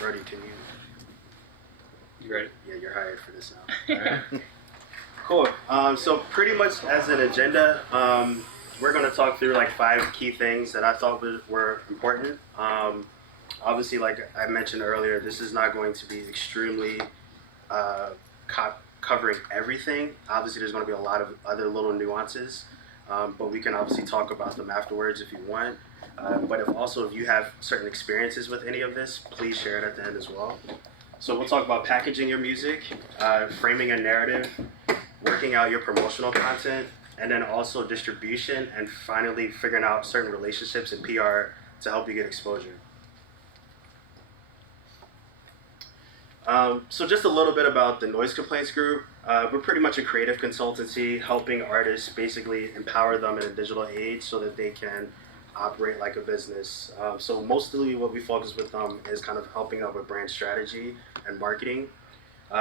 Brody, can you? You ready? Yeah, you're hired for this now. All right. Cool. So pretty much as an agenda, we're going to talk through like 5 key things that I thought were important. Obviously, like I mentioned earlier, this is not going to be extremely covering everything. Obviously, there's going to be a lot of other little nuances, but we can obviously talk about them afterwards if you want. But if you have certain experiences with any of this, please share it at the end as well. So we'll talk about packaging your music, framing a narrative, working out your promotional content, and then also distribution, and finally figuring out certain relationships and PR to help you get exposure. So just a little bit about the Noise Complaints Group. We're pretty much a creative consultancy helping artists basically empower them in a digital age so that they can operate like a business. So mostly what we focus with them is kind of helping them with brand strategy and marketing.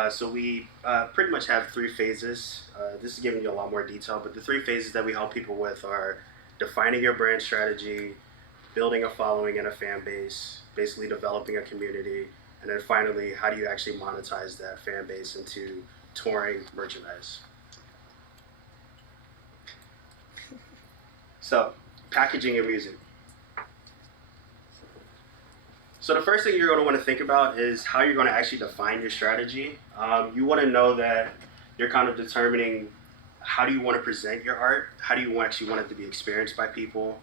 So we pretty much have 3 phases. This is giving you a lot more detail, but the 3 phases that we help people with are defining your brand strategy, building a following and a fan base, basically developing a community, and then finally, how do you actually monetize that fan base into touring merchandise? So, packaging your music. So the first thing you're going to want to think about is how you're going to actually define your strategy. You want to know that you're kind of determining how do you want to present your art, how do you actually want it to be experienced by people.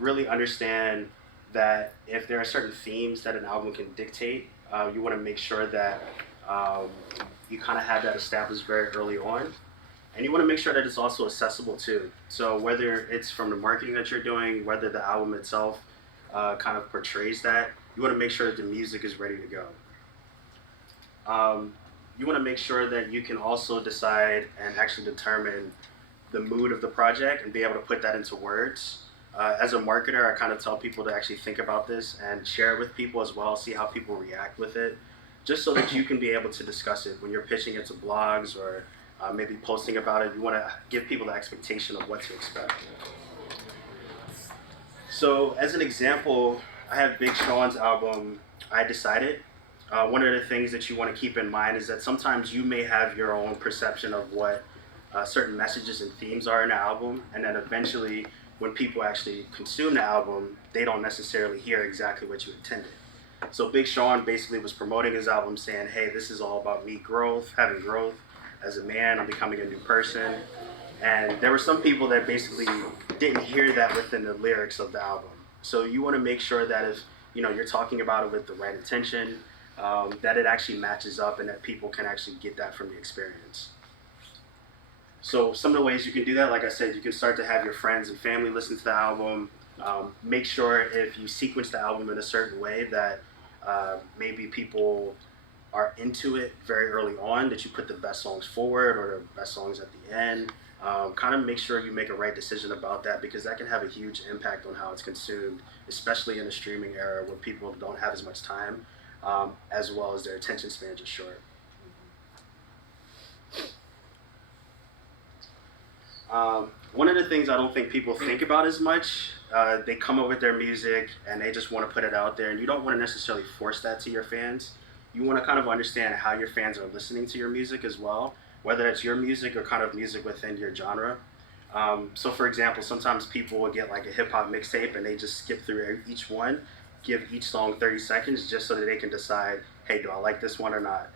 Really understand that if there are certain themes that an album can dictate, you want to make sure that you kind of have that established very early on. And you want to make sure that it's also accessible too. So whether it's from the marketing that you're doing, whether the album itself kind of portrays that, you want to make sure that the music is ready to go. You want to make sure that you can also decide and actually determine the mood of the project and be able to put that into words. As a marketer, I kind of tell people to actually think about this and share it with people as well, see how people react with it, just so that you can be able to discuss it when you're pitching it to blogs or maybe posting about it. You want to give people the expectation of what to expect. So as an example, I have Big Sean's album, I Decided. One of the things that you want to keep in mind is that sometimes you may have your own perception of what certain messages and themes are in the album, and then eventually when people actually consume the album, they don't necessarily hear exactly what you intended. So Big Sean basically was promoting his album saying, hey, this is all about me having growth as a man, I'm becoming a new person. And there were some people that basically didn't hear that within the lyrics of the album. So you want to make sure that if you're talking about it with the right intention, that it actually matches up and that people can actually get that from the experience. So some of the ways you can do that, like I said, you can start to have your friends and family listen to the album. Make sure if you sequence the album in a certain way that maybe people are into it very early on, that you put the best songs forward or the best songs at the end. Kind of make sure you make a right decision about that, because that can have a huge impact on how it's consumed, especially in the streaming era where people don't have as much time, as well as their attention spans are short. One of the things I don't think people think about as much, they come up with their music and they just want to put it out there, and you don't want to necessarily force that to your fans. You want to kind of understand how your fans are listening to your music as well, whether it's your music or kind of music within your genre. So for example, sometimes people will get like a hip hop mixtape and they just skip through each one, give each song 30 seconds just so that they can decide, hey, do I like this one or not?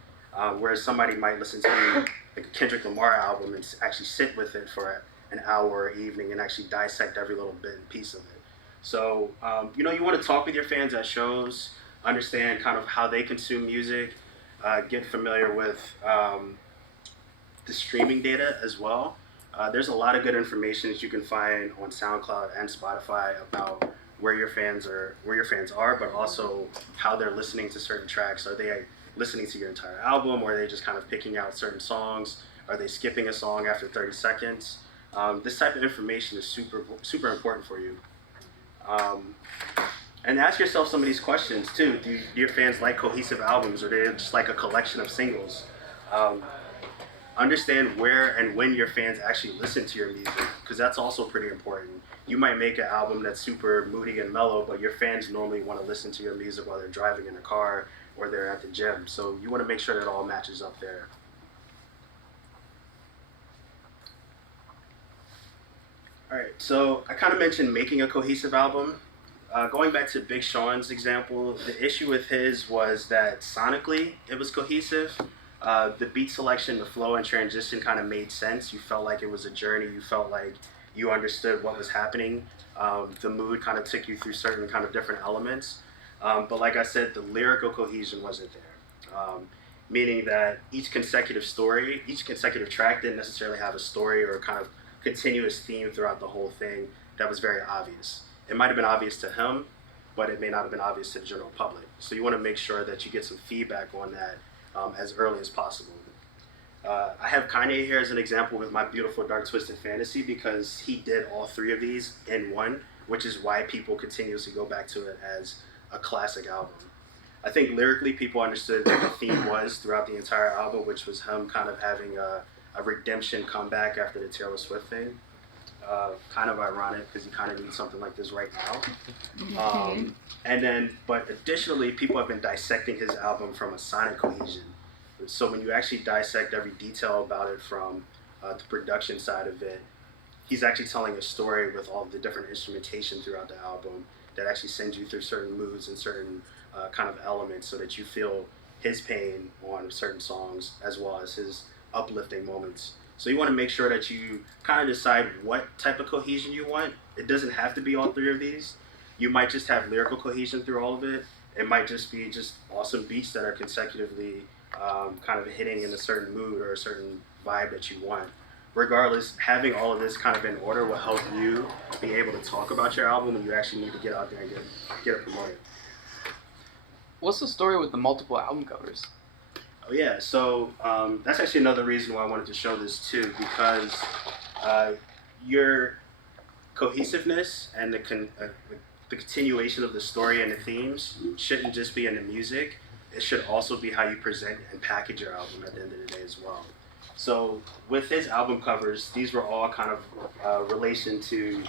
Whereas somebody might listen to like a Kendrick Lamar album and actually sit with it for an hour or evening and actually dissect every little bit and piece of it. So, you want to talk with your fans at shows, understand kind of how they consume music, get familiar with the streaming data as well. There's a lot of good information that you can find on SoundCloud and Spotify about where your fans are, but also how they're listening to certain tracks. Are they listening to your entire album, or are they just kind of picking out certain songs? Are they skipping a song after 30 seconds? This type of information is super important for you. And ask yourself some of these questions too. Do your fans like cohesive albums, or do they just like a collection of singles? understand where and when your fans actually listen to your music, because that's also pretty important. You might make an album that's super moody and mellow, but your fans normally want to listen to your music while they're driving in a car or they're at the gym. So you want to make sure that it all matches up there. All right, so I kind of mentioned making a cohesive album. Going back to Big Sean's example, the issue with his was that sonically it was cohesive. The beat selection, the flow, and transition kind of made sense. You felt like it was a journey. You felt like you understood what was happening. The mood kind of took you through certain kind of different elements. But like I said, the lyrical cohesion wasn't there. Meaning that each consecutive track didn't necessarily have a story or kind of continuous theme throughout the whole thing that was very obvious. It might have been obvious to him, but it may not have been obvious to the general public. So you want to make sure that you get some feedback on that as early as possible. I have Kanye here as an example with My Beautiful Dark Twisted Fantasy because he did all three of these in one, which is why people continuously go back to it as a classic album. I think lyrically people understood what the theme was throughout the entire album, which was him kind of having a redemption comeback after the Taylor Swift thing. Kind of ironic because you kind of need something like this right now. But additionally, people have been dissecting his album from a sonic cohesion. So when you actually dissect every detail about it from the production side of it, he's actually telling a story with all the different instrumentation throughout the album that actually sends you through certain moods and certain kind of elements so that you feel his pain on certain songs as well as his uplifting moments. So you want to make sure that you kind of decide what type of cohesion you want. It doesn't have to be all three of these. You might just have lyrical cohesion through all of it. It might just be just awesome beats that are consecutively kind of hitting in a certain mood or a certain vibe that you want. Regardless, having all of this kind of in order will help you be able to talk about your album when you actually need to get out there and get it promoted. What's the story with the multiple album covers? Oh yeah, so that's actually another reason why I wanted to show this too, because your cohesiveness and the continuation of the story and the themes shouldn't just be in the music. It should also be how you present and package your album at the end of the day as well. So with his album covers, these were all kind of relation to,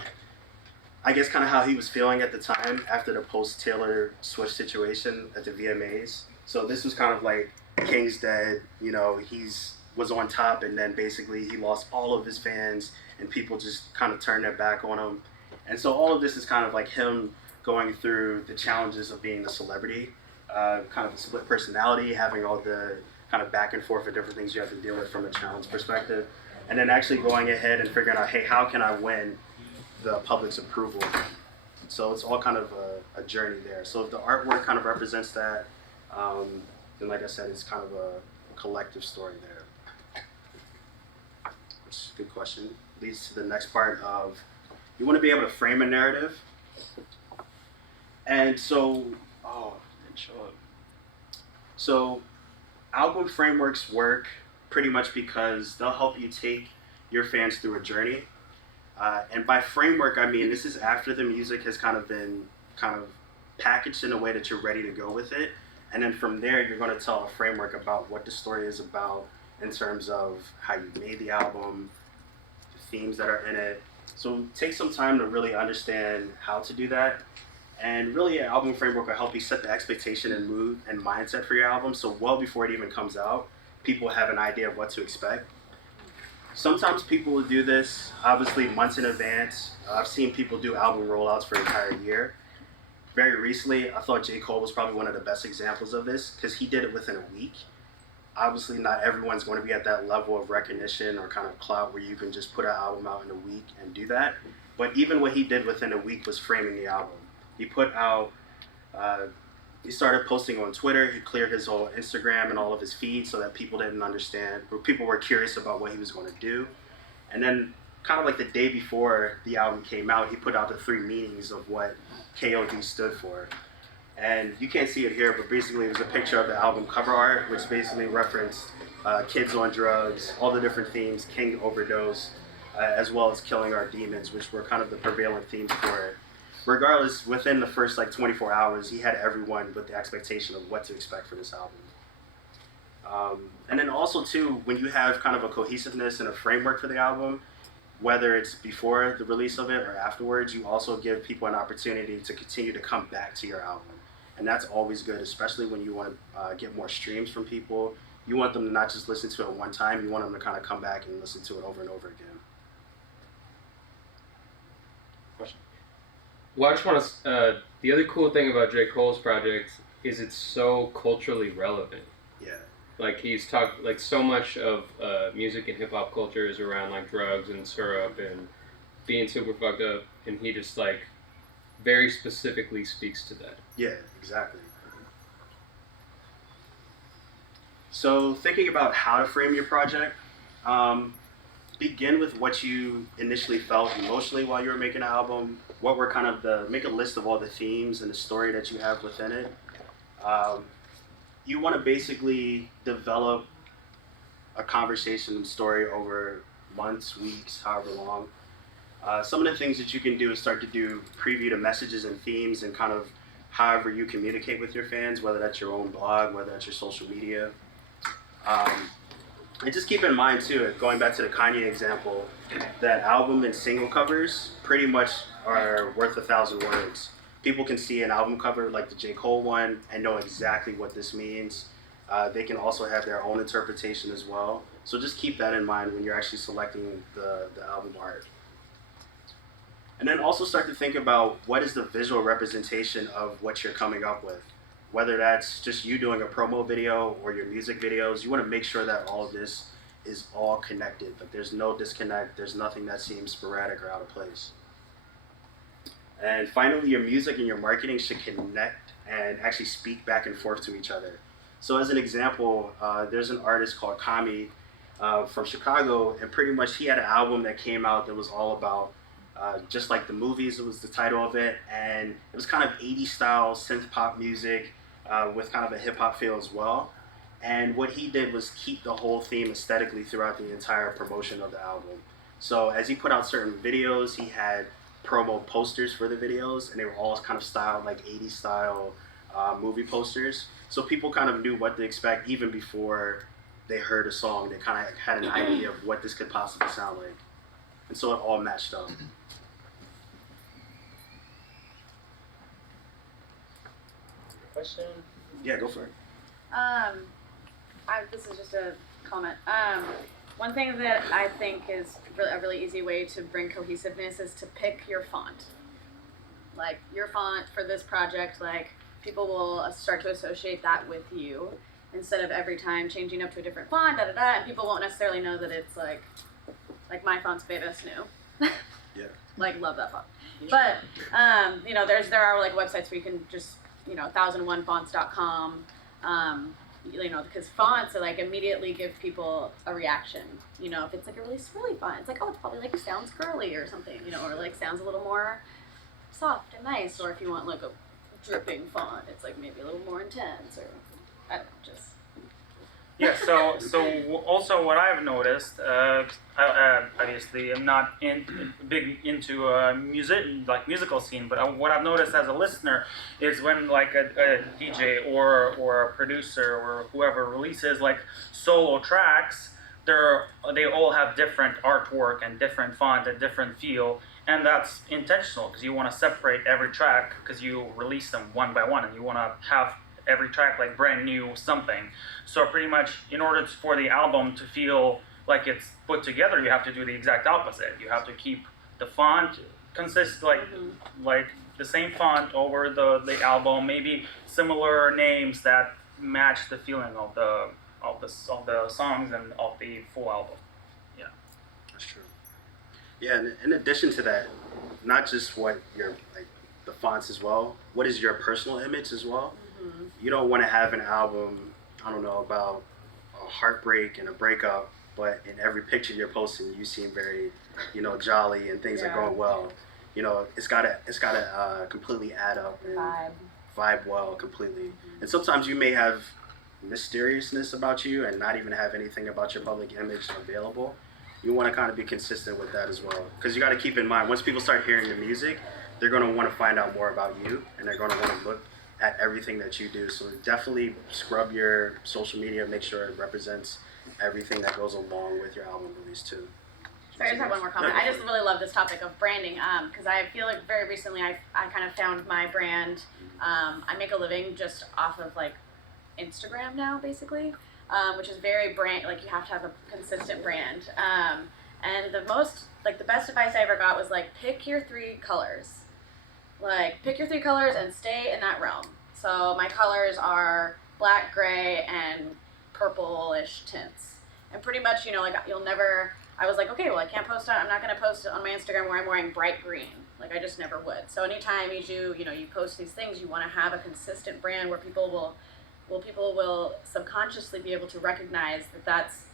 I guess, kind of how he was feeling at the time after the post-Taylor Swift situation at the VMAs. So this was kind of like King's dead, he's was on top, and then basically he lost all of his fans and people just kind of turned their back on him. And so all of this is kind of like him going through the challenges of being a celebrity, kind of a split personality, having all the kind of back and forth of different things you have to deal with from a challenge perspective, and then actually going ahead and figuring out, hey, how can I win the public's approval? So it's all kind of a journey there. So if the artwork kind of represents that, then like I said, it's kind of a collective story there. Which is a good question. Leads to the next part of, you want to be able to frame a narrative. And so, So album frameworks work pretty much because they'll help you take your fans through a journey. And by framework, I mean, this is after the music has kind of been packaged in a way that you're ready to go with it. And then from there, you're going to tell a framework about what the story is about in terms of how you made the album, the themes that are in it. So take some time to really understand how to do that. And really, an album framework will help you set the expectation and mood and mindset for your album. So well before it even comes out, people have an idea of what to expect. Sometimes people will do this, obviously, months in advance. I've seen people do album rollouts for an entire year. Very recently, I thought J. Cole was probably one of the best examples of this because he did it within a week. Obviously, not everyone's going to be at that level of recognition or kind of clout where you can just put an album out in a week and do that. But even what he did within a week was framing the album. He put out, he started posting on Twitter. He cleared his whole Instagram and all of his feeds so that people didn't understand, or people were curious about what he was going to do. And then kind of like the day before the album came out, he put out the 3 meanings of what KOD stood for. And you can't see it here, but basically it was a picture of the album cover art, which basically referenced kids on drugs, all the different themes, King overdose, as well as killing our demons, which were kind of the prevalent themes for it. Regardless, within the first 24 hours, he had everyone with the expectation of what to expect for this album. And then also too, when you have kind of a cohesiveness and a framework for the album, whether it's before the release of it or afterwards, you also give people an opportunity to continue to come back to your album. And that's always good, especially when you want to get more streams from people. You want them to not just listen to it one time, you want them to kind of come back and listen to it over and over again. Question? Well, I just want to. The other cool thing about J. Cole's project is it's so culturally relevant. Yeah. Like he's talked, like so much of music and hip hop culture is around like drugs and syrup and being super fucked up, and he just like very specifically speaks to that. Yeah, exactly. So thinking about how to frame your project, begin with what you initially felt emotionally while you were making an album. What were kind of make a list of all the themes and the story that you have within it. You want to basically develop a conversation and story over months, weeks, however long. Some of the things that you can do is start to do preview to messages and themes and kind of however you communicate with your fans, whether that's your own blog, whether that's your social media. And just keep in mind too, going back to the Kanye example, that album and single covers pretty much are worth 1,000 words. People can see an album cover like the J. Cole one and know exactly what this means. They can also have their own interpretation as well. So just keep that in mind when you're actually selecting the album art. And then also start to think about what is the visual representation of what you're coming up with. Whether that's just you doing a promo video or your music videos, you want to make sure that all of this is all connected. Like there's no disconnect, there's nothing that seems sporadic or out of place. And finally, your music and your marketing should connect and actually speak back and forth to each other. So as an example, there's an artist called Kami from Chicago, and pretty much he had an album that came out that was all about just like the movies, it was the title of it, and it was kind of 80s style synth pop music with kind of a hip hop feel as well. And what he did was keep the whole theme aesthetically throughout the entire promotion of the album. So as he put out certain videos, he had promo posters for the videos, and they were all kind of styled like 80s style movie posters. So people kind of knew what to expect even before they heard a song. They kind of had an idea of what this could possibly sound like. And so it all matched up. Question? Yeah, go for it. This is just a comment. One thing that I think is a really easy way to bring cohesiveness is to pick your font. Like your font for this project, like people will start to associate that with you instead of every time changing up to a different font, and people won't necessarily know that it's like my font's Bevis New. Yeah. Like love that font. But there are like websites where you can just 1001fonts.com. Because fonts are like immediately give people a reaction. If it's like a really swirly font, it's like, oh, it's probably like sounds girly or something, or like sounds a little more soft and nice. Or if you want like a dripping font, it's like maybe a little more intense, or I don't know, just. Yeah, so also what I've noticed, obviously I'm not big into musical scene, but what I've noticed as a listener is when like a DJ or a producer or whoever releases like solo tracks, they all have different artwork and different font and different feel, and that's intentional because you want to separate every track because you release them one by one and you want to have every track like brand new something. So pretty much in order for the album to feel like it's put together, you have to do the exact opposite. You have to keep the font like the same font over the album, maybe similar names that match the feeling of the songs and of the full album. Yeah. That's true. Yeah, and in addition to that, not just what your the fonts as well, what is your personal image as well? Mm-hmm. You don't want to have an album, I don't know, about a heartbreak and a breakup, but in every picture you're posting, you seem very, jolly and things are going well. It's gotta completely add up and vibe well completely. Mm-hmm. And sometimes you may have mysteriousness about you and not even have anything about your public image available. You want to kind of be consistent with that as well, because you got to keep in mind once people start hearing your music, they're going to want to find out more about you, and they're going to want to look at everything that you do. So definitely scrub your social media, make sure it represents everything that goes along with your album release too. Sorry, I just have one more comment. I just really love this topic of branding because I feel like very recently I kind of found my brand. I make a living just off of like Instagram now, basically, which is very brand, like you have to have a consistent brand. And the best advice I ever got was like, pick your 3 colors. Like, pick your 3 colors and stay in that realm. So my colors are black, gray, and purplish tints. And pretty much, like you'll never, I was like, okay, well I can't post I'm not going to post on my Instagram where I'm wearing bright green. Like I just never would. So anytime you do, you post these things, you want to have a consistent brand where people will subconsciously be able to recognize that that's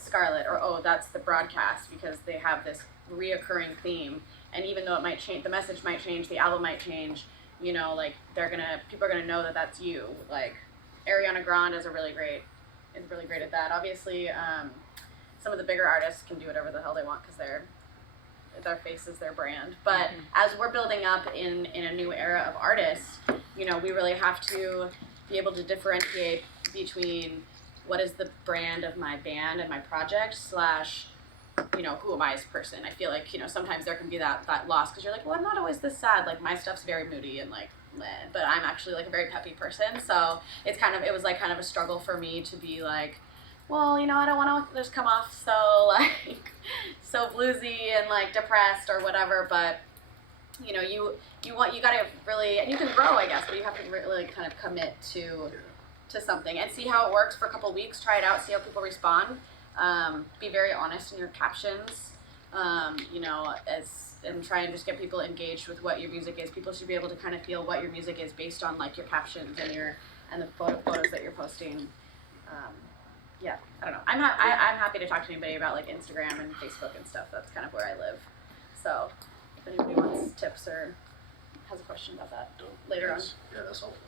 Scarlett, or oh, that's the broadcast, because they have this reoccurring theme. And even though it might change, the message might change, the album might change, like people are gonna know that that's you. Like Ariana Grande is really great at that. Obviously, some of the bigger artists can do whatever the hell they want because their face is their brand. But as we're building up in a new era of artists, we really have to be able to differentiate between what is the brand of my band and my project / who am I as a person. I feel like, sometimes there can be that loss because you're like, well, I'm not always this sad. Like my stuff's very moody and like, but I'm actually like a very peppy person. So it was like kind of a struggle for me to be like, well, I don't want to just come off so like, so bluesy and like depressed or whatever. But, you gotta really, and you can grow, I guess, but you have to really kind of commit to something and see how it works for a couple weeks, try it out, see how people respond. Be very honest in your captions, and try and just get people engaged with what your music is. People should be able to kind of feel what your music is based on like your captions and the photos that you're posting. I don't know. I'm happy to talk to anybody about like Instagram and Facebook and stuff. That's kind of where I live. So if anybody wants tips or has a question about that later on. Yeah, that's helpful.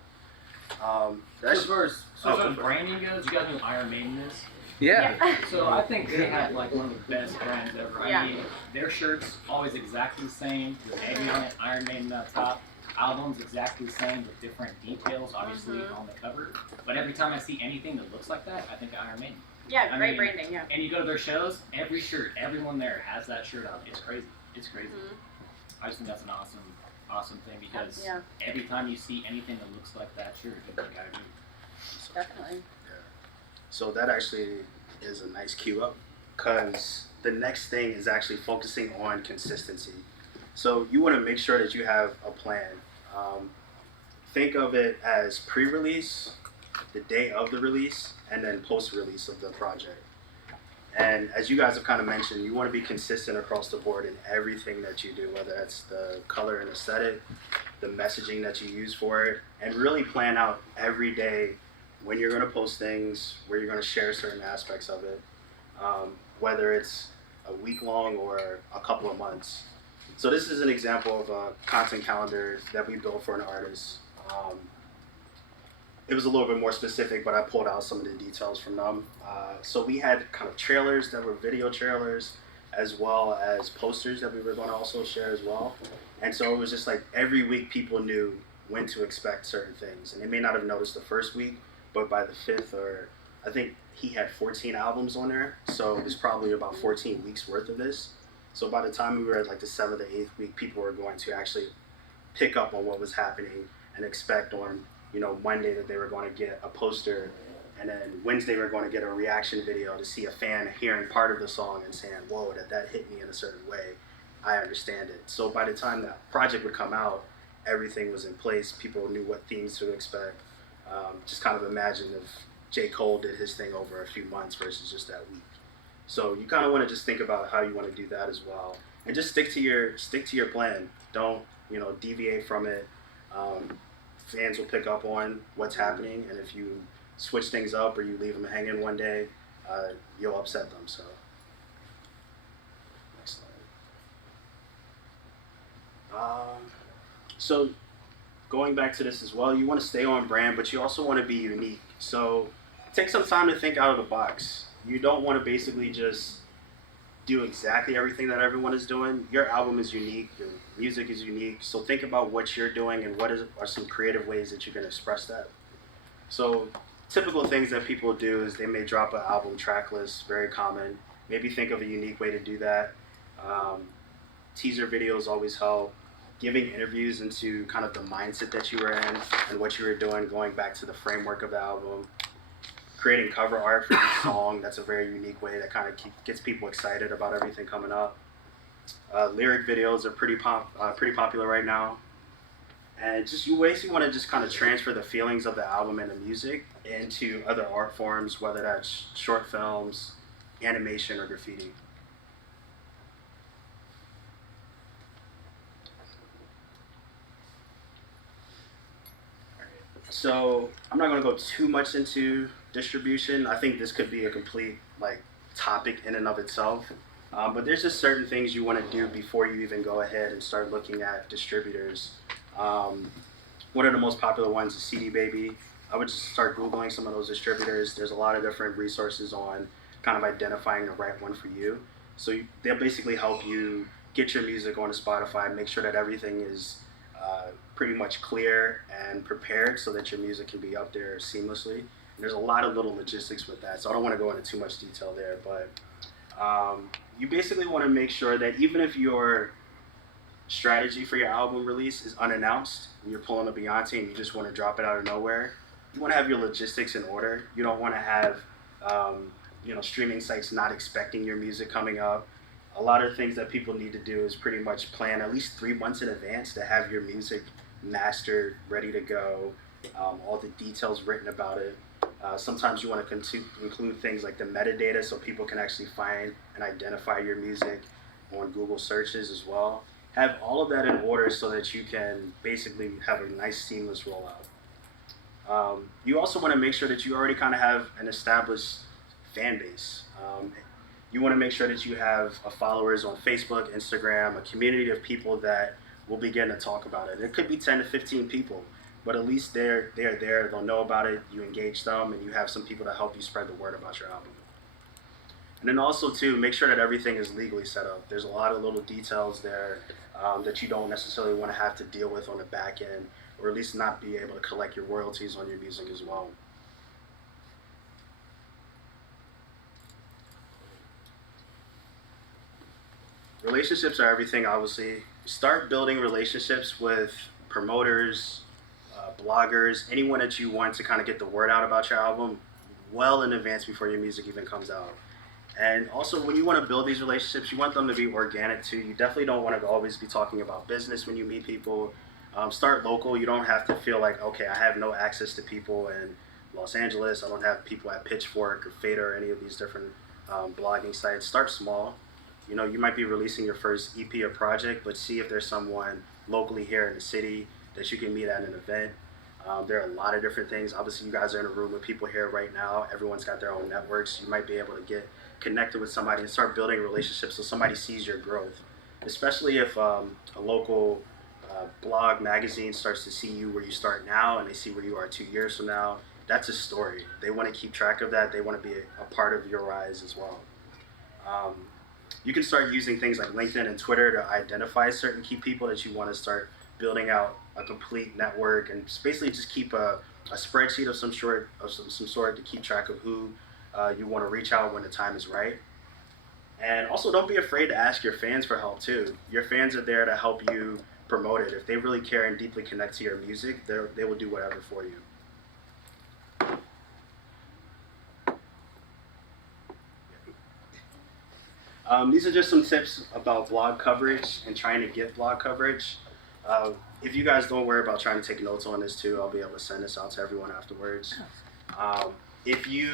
As far as branding goes, you guys know who Iron Maiden is? Yeah. So I think they have like one of the best brands ever. Yeah. I mean, their shirts always exactly the same, with Eddie on it, Iron Maiden up top. Albums exactly the same with different details, obviously on the cover. But every time I see anything that looks like that, I think of Iron Maiden. Yeah, great branding. Yeah. And you go to their shows, every shirt, everyone there has that shirt on. It's crazy. It's crazy. I just think that's an awesome thing because every time you see anything that looks like that shirt, you think I agree. Definitely. Yeah. So that actually is a nice cue up because the next thing is actually focusing on consistency. So you want to make sure that you have a plan. Think of it as pre-release, the day of the release, and then post-release of the project. And as you guys have kind of mentioned, you want to be consistent across the board in everything that you do, whether that's the color and aesthetic, the messaging that you use for it, and really plan out every day when you're going to post things, where you're going to share certain aspects of it, whether it's a week long or a couple of months. So this is an example of a content calendar that we built for an artist. It was a little bit more specific, but I pulled out some of the details from them. So we had kind of trailers that were video trailers, as well as posters that we were going to also share as well. And so it was just like every week people knew when to expect certain things. And they may not have noticed the first week, but by the 5th, or I think he had 14 albums on there. So it was probably about 14 weeks worth of this. So by the time we were at like the 7th or 8th week, people were going to actually pick up on what was happening and expect on, Monday that they were going to get a poster, and then Wednesday we're going to get a reaction video to see a fan hearing part of the song and saying, whoa, that hit me in a certain way. I understand it. So by the time that project would come out, everything was in place. People knew what themes to expect. Just kind of imagine if J. Cole did his thing over a few months versus just that week. So you kind of want to just think about how you want to do that as well, and just stick to your plan. Don't deviate from it. Fans will pick up on what's happening, and if you switch things up or you leave them hanging one day, you'll upset them. So next slide. So going back to this as well, you want to stay on brand, but you also want to be unique. So take some time to think out of the box. You don't want to basically just do exactly everything that everyone is doing. Your album is unique, your music is unique. So think about what you're doing and are some creative ways that you can express that. So typical things that people do is they may drop an album track list, very common. Maybe think of a unique way to do that. Um, Teaser videos always help. Giving interviews into kind of the mindset that you were in and what you were doing, going back to the framework of the album. Creating cover art for each song, that's a very unique way that kind of gets people excited about everything coming up. Lyric videos are pretty popular right now. And just you basically want to just kind of transfer the feelings of the album and the music into other art forms, whether that's short films, animation, or graffiti. So I'm not going to go too much into distribution. I think this could be a complete topic in and of itself. But there's just certain things you want to do before you even go ahead and start looking at distributors. One of the most popular ones is CD Baby. I would just start Googling some of those distributors. There's a lot of different resources on kind of identifying the right one for you. So they'll basically help you get your music onto Spotify, make sure that everything is pretty much clear and prepared so that your music can be up there seamlessly. And there's a lot of little logistics with that, so I don't want to go into too much detail there, but you basically want to make sure that even if your strategy for your album release is unannounced and you're pulling a Beyonce and you just want to drop it out of nowhere, you want to have your logistics in order. You don't want to have streaming sites not expecting your music coming up. A lot of things that people need to do is pretty much plan at least 3 months in advance to have your music mastered, ready to go, all the details written about it. Sometimes you want to include things like the metadata so people can actually find and identify your music on Google searches as well. Have all of that in order so that you can basically have a nice seamless rollout. You also want to make sure that you already kind of have an established fan base. You want to make sure that you have followers on Facebook, Instagram, a community of people that will begin to talk about it. It could be 10 to 15 people, but at least they're there, they'll know about it, you engage them, and you have some people to help you spread the word about your album. And then also, too, make sure that everything is legally set up. There's a lot of little details there that you don't necessarily want to have to deal with on the back end, or at least not be able to collect your royalties on your music as well. Relationships are everything, obviously. Start building relationships with promoters, bloggers, anyone that you want to kind of get the word out about your album well in advance before your music even comes out. And also, when you want to build these relationships, you want them to be organic too. You definitely don't want to always be talking about business when you meet people. Start local. You don't have to feel like, okay, I have no access to people in Los Angeles. I don't have people at Pitchfork or Fader or any of these different blogging sites. Start small. You might be releasing your first EP or project, but see if there's someone locally here in the city that you can meet at an event. There are a lot of different things. Obviously, you guys are in a room with people here right now. Everyone's got their own networks. You might be able to get connected with somebody and start building relationships so somebody sees your growth. Especially if a local blog magazine starts to see you where you start now and they see where you are 2 years from now. That's a story. They want to keep track of that. They want to be a part of your rise as well. You can start using things like LinkedIn and Twitter to identify certain key people that you want to start building out a complete network, and basically just keep a spreadsheet of some sort to keep track of who you want to reach out when the time is right. And also, don't be afraid to ask your fans for help too. Your fans are there to help you promote it. If they really care and deeply connect to your music, they will do whatever for you. These are just some tips about blog coverage and trying to get blog coverage. If you guys don't worry about trying to take notes on this too, I'll be able to send this out to everyone afterwards. If you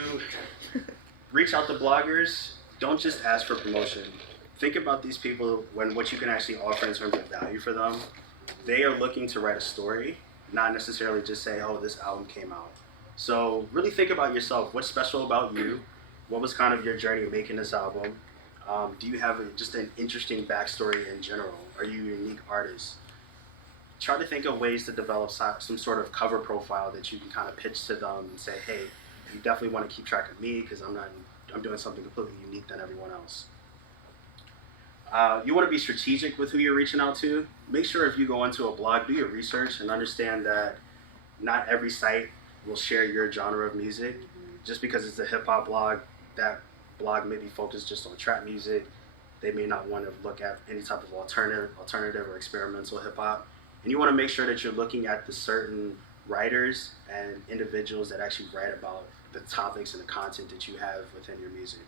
reach out to bloggers, don't just ask for promotion. Think about these people what you can actually offer in terms of value for them. They are looking to write a story, not necessarily just say, oh, this album came out. So really think about yourself. What's special about you? What was kind of your journey making this album? Do you have just an interesting backstory in general? Are you a unique artist? Try to think of ways to develop some sort of cover profile that you can kind of pitch to them and say, hey, you definitely want to keep track of me because I'm doing something completely unique than everyone else. You want to be strategic with who you're reaching out to. Make sure if you go into a blog, do your research and understand that not every site will share your genre of music. Just because it's a hip hop blog, that blog may be focused just on trap music. They may not want to look at any type of alternative or experimental hip hop. And you want to make sure that you're looking at the certain writers and individuals that actually write about the topics and the content that you have within your music.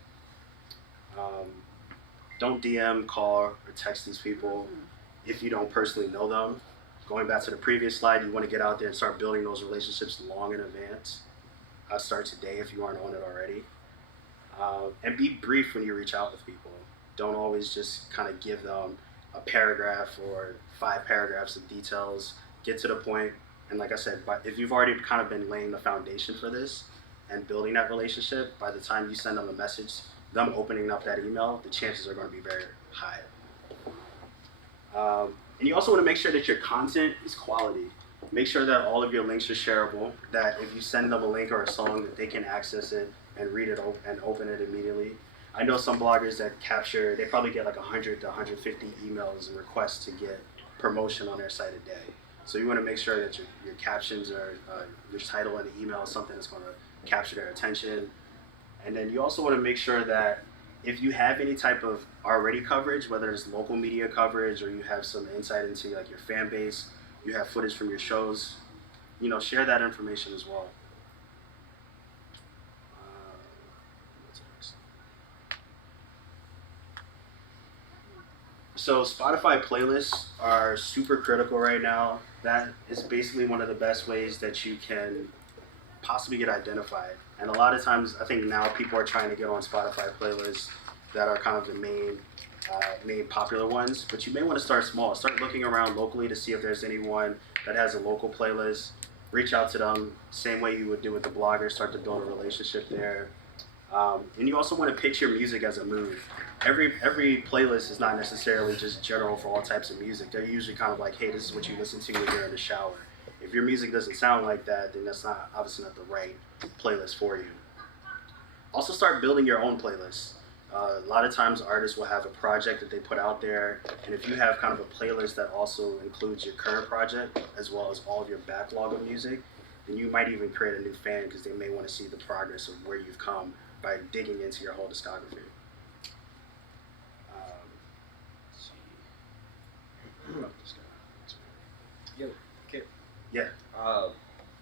Don't DM, call, or text these people if you don't personally know them. Going back to the previous slide, you want to get out there and start building those relationships long in advance. Start today if you aren't on it already. And be brief when you reach out with people. Don't always just kind of give them a paragraph or 5 paragraphs of details. Get to the point. And like I said, if you've already kind of been laying the foundation for this and building that relationship, by the time you send them a message, them opening up that email, the chances are going to be very high. And you also want to make sure that your content is quality. Make sure that all of your links are shareable, that if you send them a link or a song, that they can access it and read it and open it immediately. I know some bloggers that they probably get like 100 to 150 emails and requests to get promotion on their site a day. So you want to make sure that your captions or your title in the email is something that's going to capture their attention. And then you also want to make sure that if you have any type of already coverage, whether it's local media coverage or you have some insight into like your fan base, you have footage from your shows, share that information as well. So Spotify playlists are super critical right now. That is basically one of the best ways that you can possibly get identified. And a lot of times, I think now people are trying to get on Spotify playlists that are kind of the main popular ones. But you may want to start small. Start looking around locally to see if there's anyone that has a local playlist. Reach out to them, same way you would do with the blogger. Start to build a relationship there. And you also want to pitch your music as a mood. Every playlist is not necessarily just general for all types of music. They're usually kind of like, hey, this is what you listen to when you're in the shower. If your music doesn't sound like that, then that's obviously not the right playlist for you. Also start building your own playlists. A lot of times artists will have a project that they put out there, and if you have kind of a playlist that also includes your current project as well as all of your backlog of music, then you might even create a new fan because they may want to see the progress of where you've come by digging into your whole discography. Yo, Kip. Yeah. Well,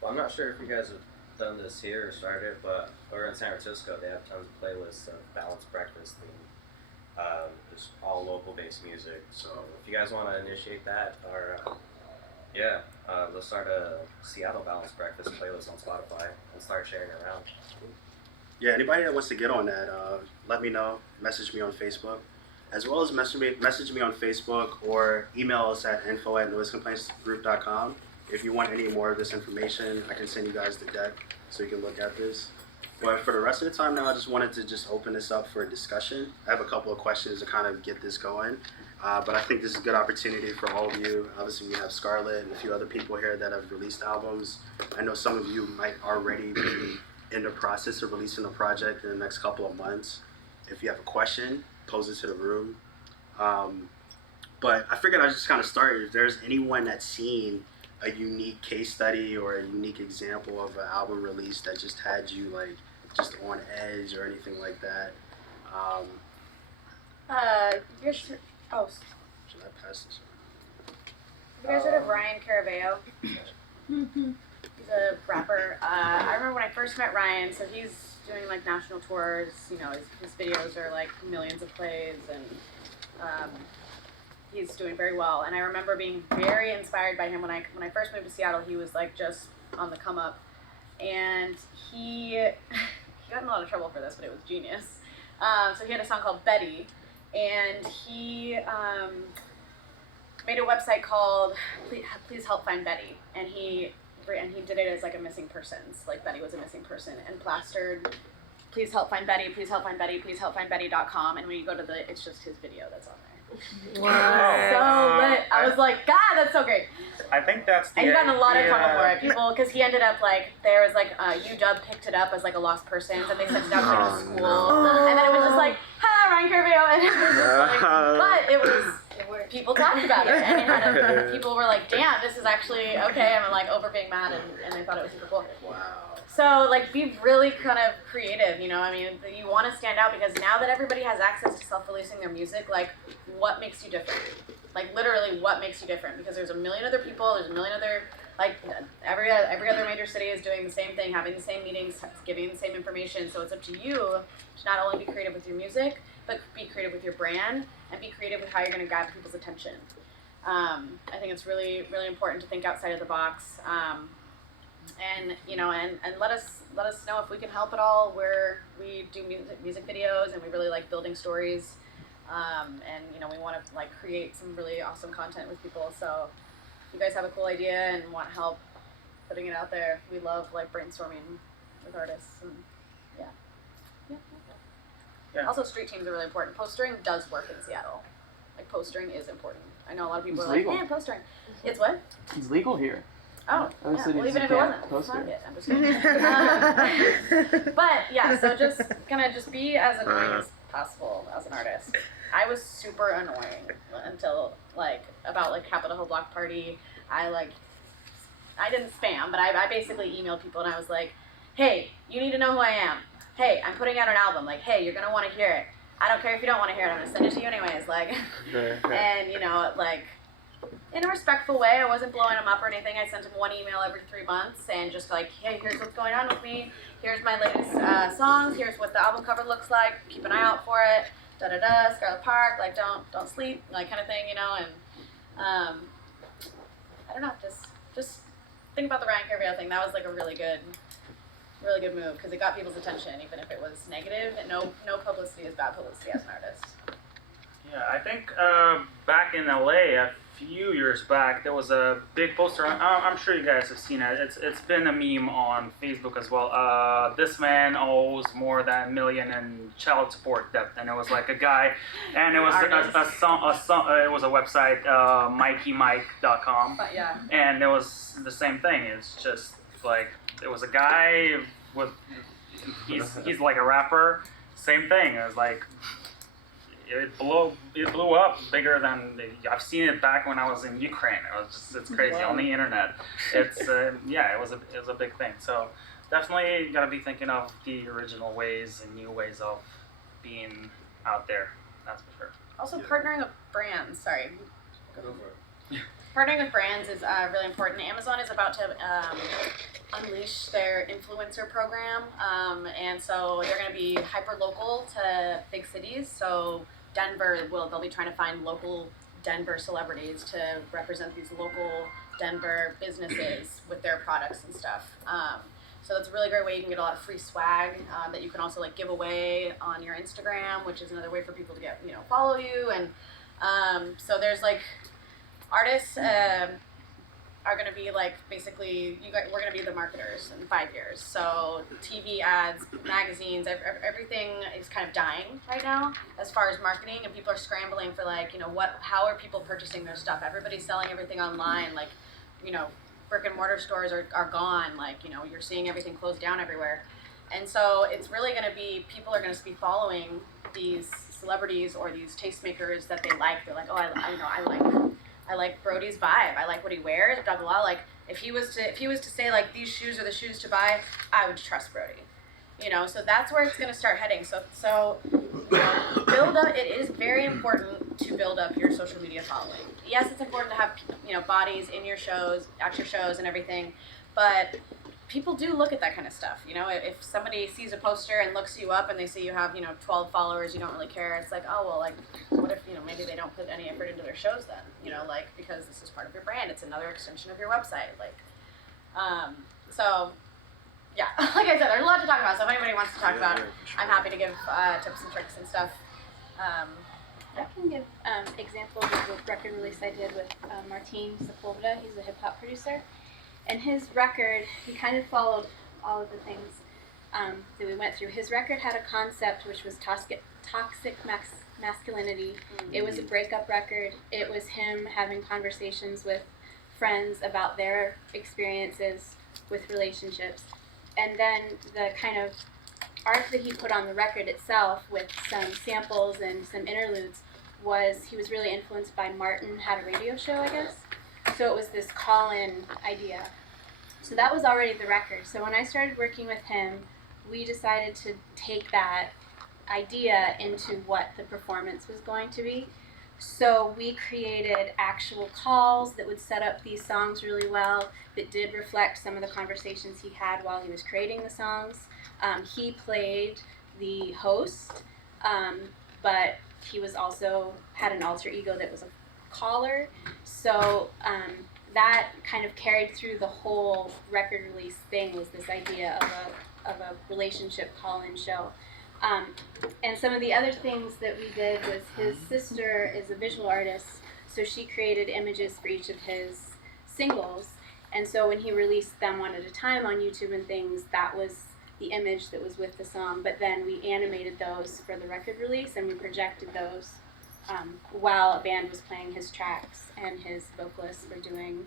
I'm not sure if you guys have done this here or started, but over in San Francisco, they have tons of playlists of balanced breakfast theme, just all local-based music. So if you guys want to initiate that, or let's start a Seattle balanced breakfast playlist on Spotify and start sharing it around. Yeah, anybody that wants to get on that, let me know. Message me on Facebook. As well as message me on Facebook or email us at info@noisecomplaintsgroup.com. If you want any more of this information, I can send you guys the deck so you can look at this. But for the rest of the time now, I just wanted to open this up for a discussion. I have a couple of questions to kind of get this going. But I think this is a good opportunity for all of you. Obviously, we have Scarlett and a few other people here that have released albums. I know some of you might already be in the process of releasing a project in the next couple of months. If you have a question, pose it to the room. But I figured I'd just kind of start. If there's anyone that's seen a unique case study or a unique example of an album release that just had you like just on edge or anything like that. Should I pass this? you guys heard of Ryan Caraballo? He's a rapper. I remember when I first met Ryan, so he's doing like national tours, his videos are like millions of plays, and he's doing very well. And I remember being very inspired by him when I first moved to Seattle. He was like just on the come up, and he got in a lot of trouble for this, but it was genius. So he had a song called Betty, and he made a website called Please Help Find Betty, and he did it as like a missing persons, like Betty was a missing person, and plastered please help find Betty, please help find Betty, please help find Betty.com, and when you go to it's just his video that's on there. Wow. So lit. I I was like, God, that's so great. I think that's the And he got in a lot of trouble for it. idea. People, because he ended up like, there was like, UW picked it up as like a lost person, and they sent it out to like a school. And then it was just like, ha, Ryan Curvio. And it was just like, but it was, people talked about it. And it had people were like, damn, this is actually okay. I'm like over being mad, and they thought it was super cool. Wow. So, like, be really kind of creative, you know? I mean, you want to stand out because now that everybody has access to self-releasing their music, like, what makes you different? Like, literally, what makes you different? Because there's a million other people, there's a million other, like, every other major city is doing the same thing, having the same meetings, giving the same information. So it's up to you to not only be creative with your music, but be creative with your brand and be creative with how you're going to grab people's attention. I think it's really, really important to think outside of the box. And you know, and let us know if we can help at all. Where we do music videos, and we really like building stories, and you know, we want to like create some really awesome content with people. So if you guys have a cool idea and want help putting it out there, we love like brainstorming with artists. And Yeah. Also, street teams are really important. Postering does work in Seattle. Like postering is important. I know a lot of people It's are like, legal. man, postering. It's what? It's legal here. Oh, Other yeah. cities Well, even you if it can't wasn't, post fuck it. it. I'm just kidding. But yeah, so just gonna just be as annoying as possible as an artist. I was super annoying until like about like Capitol Hill Block Party. I didn't spam, but I basically emailed people and I was like, hey, you need to know who I am. Hey, I'm putting out an album. Like, hey, you're gonna want to hear it. I don't care if you don't want to hear it. I'm gonna send it to you anyways. Like, and you know, like. In a respectful way, I wasn't blowing him up or anything. I sent him one email every 3 months and just like, hey, here's what's going on with me. Here's my latest songs. Here's what the album cover looks like. Keep an eye out for it. Da da da. Scarlet Park. Like, don't sleep. Like, kind of thing, you know. And I don't know. Just think about the Ryan Curvio thing. That was like a really good move because it got people's attention, even if it was negative. And no publicity is bad publicity as an artist. Yeah, I think back in LA a few years back, there was a big poster. I'm sure you guys have seen it. It's been a meme on Facebook as well. This man owes more than $1 million in child support debt, and it was like a guy, and it was a song. It was a website, MikeyMike.com, But yeah. and it was the same thing. It's just like it was a guy with he's like a rapper. Same thing. It was like. It blew up bigger than I've seen it back when I was in Ukraine. It's crazy on the internet. It's it was a big thing. So definitely gotta be thinking of the original ways and new ways of being out there. That's for sure. Also, partnering with brands. Sorry. Partnering with brands is really important. Amazon is about to unleash their influencer program, and so they're going to be hyper local to big cities. So Denver they'll be trying to find local Denver celebrities to represent these local Denver businesses with their products and stuff. So that's a really great way. You can get a lot of free swag that you can also like give away on your Instagram, which is another way for people to get follow you. And so there's like artists are going to be like basically we're going to be the marketers in 5 years. So TV ads, magazines, everything is kind of dying right now as far as marketing, and people are scrambling for like how are people purchasing their stuff? Everybody's selling everything online. Like brick and mortar stores are gone. Like you're seeing everything closed down everywhere, and so it's really going to be people are going to be following these celebrities or these tastemakers that they like. They're like, oh, I like Brody's vibe. I like what he wears. Blah blah blah. Like if he was to say like these shoes are the shoes to buy, I would trust Brody. So that's where it's going to start heading. So build up. It is very important to build up your social media following. Yes, it's important to have bodies in your shows, at your shows, and everything, but people do look at that kind of stuff. If somebody sees a poster and looks you up and they see you have 12 followers, you don't really care. It's like, oh well, like what if maybe they don't put any effort into their shows then, like because this is part of your brand. It's another extension of your website. Like, so yeah, like I said, there's a lot to talk about. So if anybody wants to talk about, I'm happy to give tips and tricks and stuff. I can give examples of the record release I did with Martin Sepulveda. He's a hip hop producer. And his record, he kind of followed all of the things that we went through. His record had a concept which was toxic masculinity. It was a breakup record. It was him having conversations with friends about their experiences with relationships. And then the kind of art that he put on the record itself with some samples and some interludes was, he was really influenced by Martin Had a Radio Show, I guess. So it was this call-in idea. So that was already the record. So when I started working with him, we decided to take that idea into what the performance was going to be. So we created actual calls that would set up these songs really well, that did reflect some of the conversations he had while he was creating the songs. He played the host, but he was also had an alter ego that was a caller. So that kind of carried through the whole record release thing, was this idea of a relationship call-in show. And some of the other things that we did was, his sister is a visual artist, so she created images for each of his singles. And so when he released them one at a time on YouTube and things, that was the image that was with the song. But then we animated those for the record release, and we projected those while a band was playing his tracks, and his vocalists were doing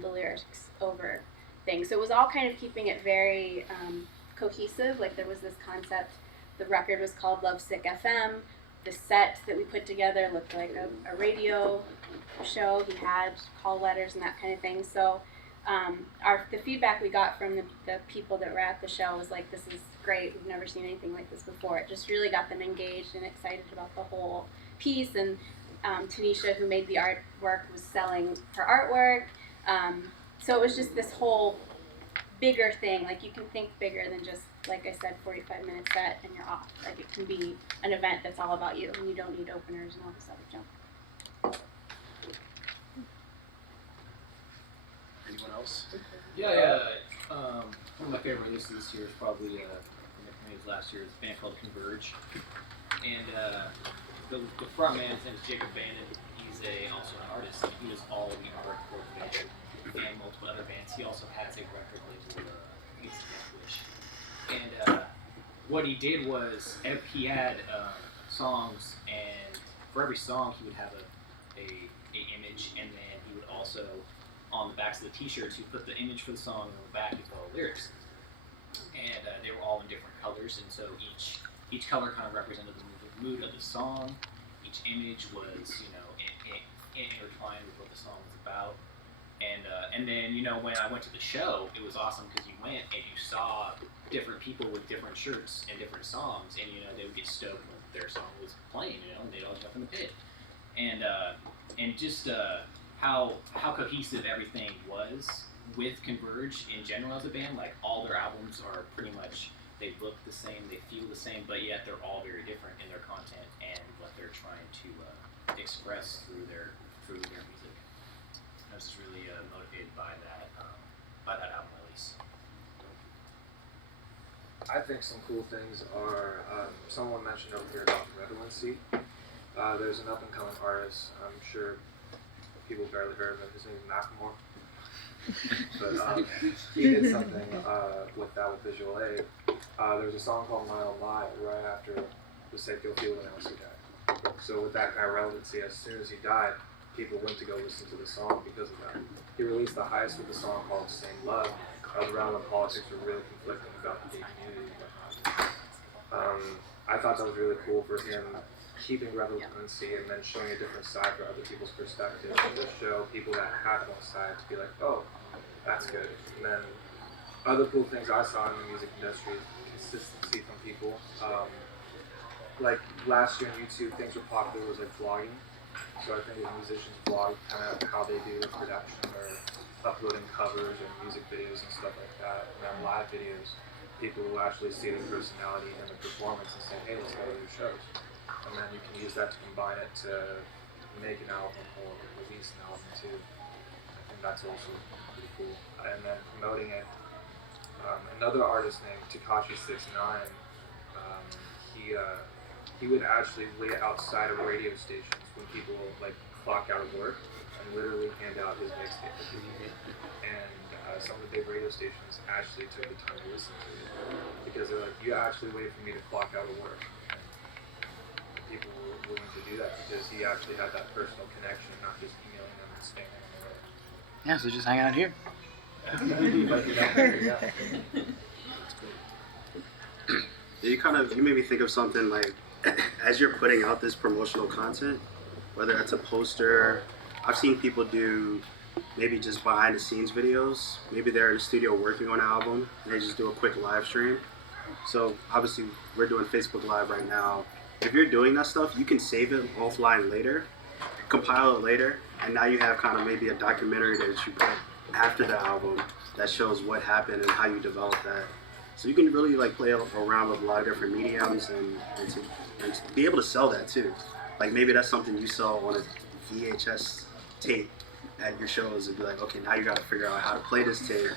the lyrics over things. So it was all kind of keeping it very cohesive. Like, there was this concept. The record was called Lovesick FM. The set that we put together looked like a radio show. He had call letters and that kind of thing. So the feedback we got from the people that were at the show was like, this is great. We've never seen anything like this before. It just really got them engaged and excited about the whole piece. And Tanisha, who made the artwork, was selling her artwork. So it was just this whole bigger thing. Like, you can think bigger than just, like I said, 45-minute set and you're off. Like, it can be an event that's all about you, and you don't need openers and all this other junk. Anyone else? Yeah. One of my favorite releases this year is probably from his last year. It's a band called Converge, and the front man, his name is Jacob Bannon. He's also an artist. And he does all the art for Converge and multiple other bands. He also has a record label, Music Wish. And what he did was, he had songs, and for every song he would have a image, and then he would also, on the backs of the t-shirts, he put the image for the song, and on the back he put all the lyrics. And they were all in different colors, and so each color kind of represented the mood of the song. Each image was, intertwined with what the song was about. And then, when I went to the show, it was awesome because you went and you saw different people with different shirts and different songs, and they would get stoked when their song was playing, and they'd all jump in the pit. And just how cohesive everything was with Converge in general as a band. Like, all their albums are pretty much, they look the same, they feel the same, but yet they're all very different in their content and what they're trying to express through their music. I was just really motivated by that album release. I think some cool things are, someone mentioned over here about relevancy. There's an up-and-coming artist, I'm sure people barely heard of him, his name is Macklemore. But he did something with that with Visual Aid. There was a song called My Oh My right after the Safe You'll Feel announced he died. So with that kind of relevancy, as soon as he died, people went to go listen to the song because of that. He released the Heist with a song called Same Love. That was around when politics were really conflicting about the gay community and whatnot. I thought that was really cool for him, keeping relevancy and then showing a different side for other people's perspectives, to show people that have one side to be like, oh, that's good. And then other cool things I saw in the music industry is consistency from people. Like last year on YouTube, things were popular was like vlogging. So I think if musicians vlog kind of how they do production or uploading covers or music videos and stuff like that, and then live videos, people will actually see the personality and the performance and say, hey, let's go to your shows. And then you can use that to combine it to make an album or release an album too. I think that's also pretty cool. And then promoting it, another artist named Tekashi69, he would actually wait outside of radio stations when people like clock out of work and literally hand out his mixtape. And some of the big radio stations actually took the time to listen to it because they're like, you actually wait for me to clock out of work. And people were willing to do that because he actually had that personal connection, not just emailing them and spamming them Yeah, so just hang out here. away. Like, yeah. You made me think of something like, as you're putting out this promotional content, whether it's a poster, I've seen people do maybe just behind the scenes videos. Maybe they're in the studio working on an album and they just do a quick live stream. So obviously we're doing Facebook Live right now. If you're doing that stuff, you can save it offline later, compile it later, and now you have kind of maybe a documentary that you put after the album that shows what happened and how you developed that. So you can really like play around with a lot of different mediums and to be able to sell that too. Like maybe that's something you sell on a VHS tape at your shows and be like, okay, now you got to figure out how to play this tape,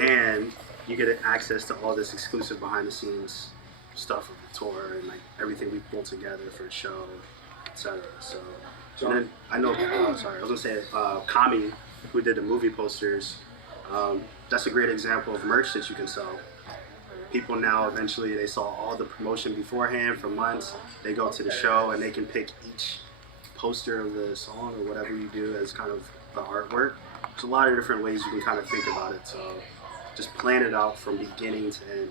and you get access to all this exclusive behind the scenes stuff of the tour and like everything we pulled together for the show, etc. So, and then I know, sorry, I was gonna say, Kami, who did the movie posters, that's a great example of merch that you can sell. People now eventually they saw all the promotion beforehand for months. They go to the show and they can pick each poster of the song or whatever you do as kind of the artwork. There's a lot of different ways you can kind of think about it. So just plan it out from beginning to end.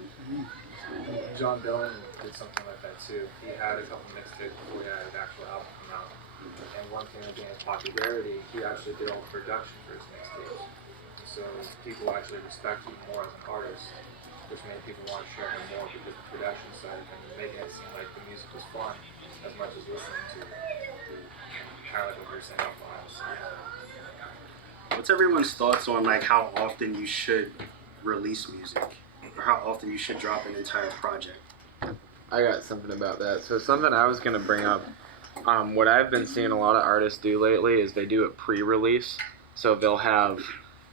John Dylan did something like that too. He had a couple mixtapes before he had his actual album come out. And one thing that gained popularity, he actually did all the production for his mixtapes. So people actually respect him more as an artist, which made people want to share him more because the production side and making it seem like the music was fun as much as listening to the kind of like what you're saying about miles. What's everyone's thoughts on like how often you should release music or how often you should drop an entire project? I got something about that. So something I was gonna bring up. What I've been seeing a lot of artists do lately is they do a pre-release. So they'll have,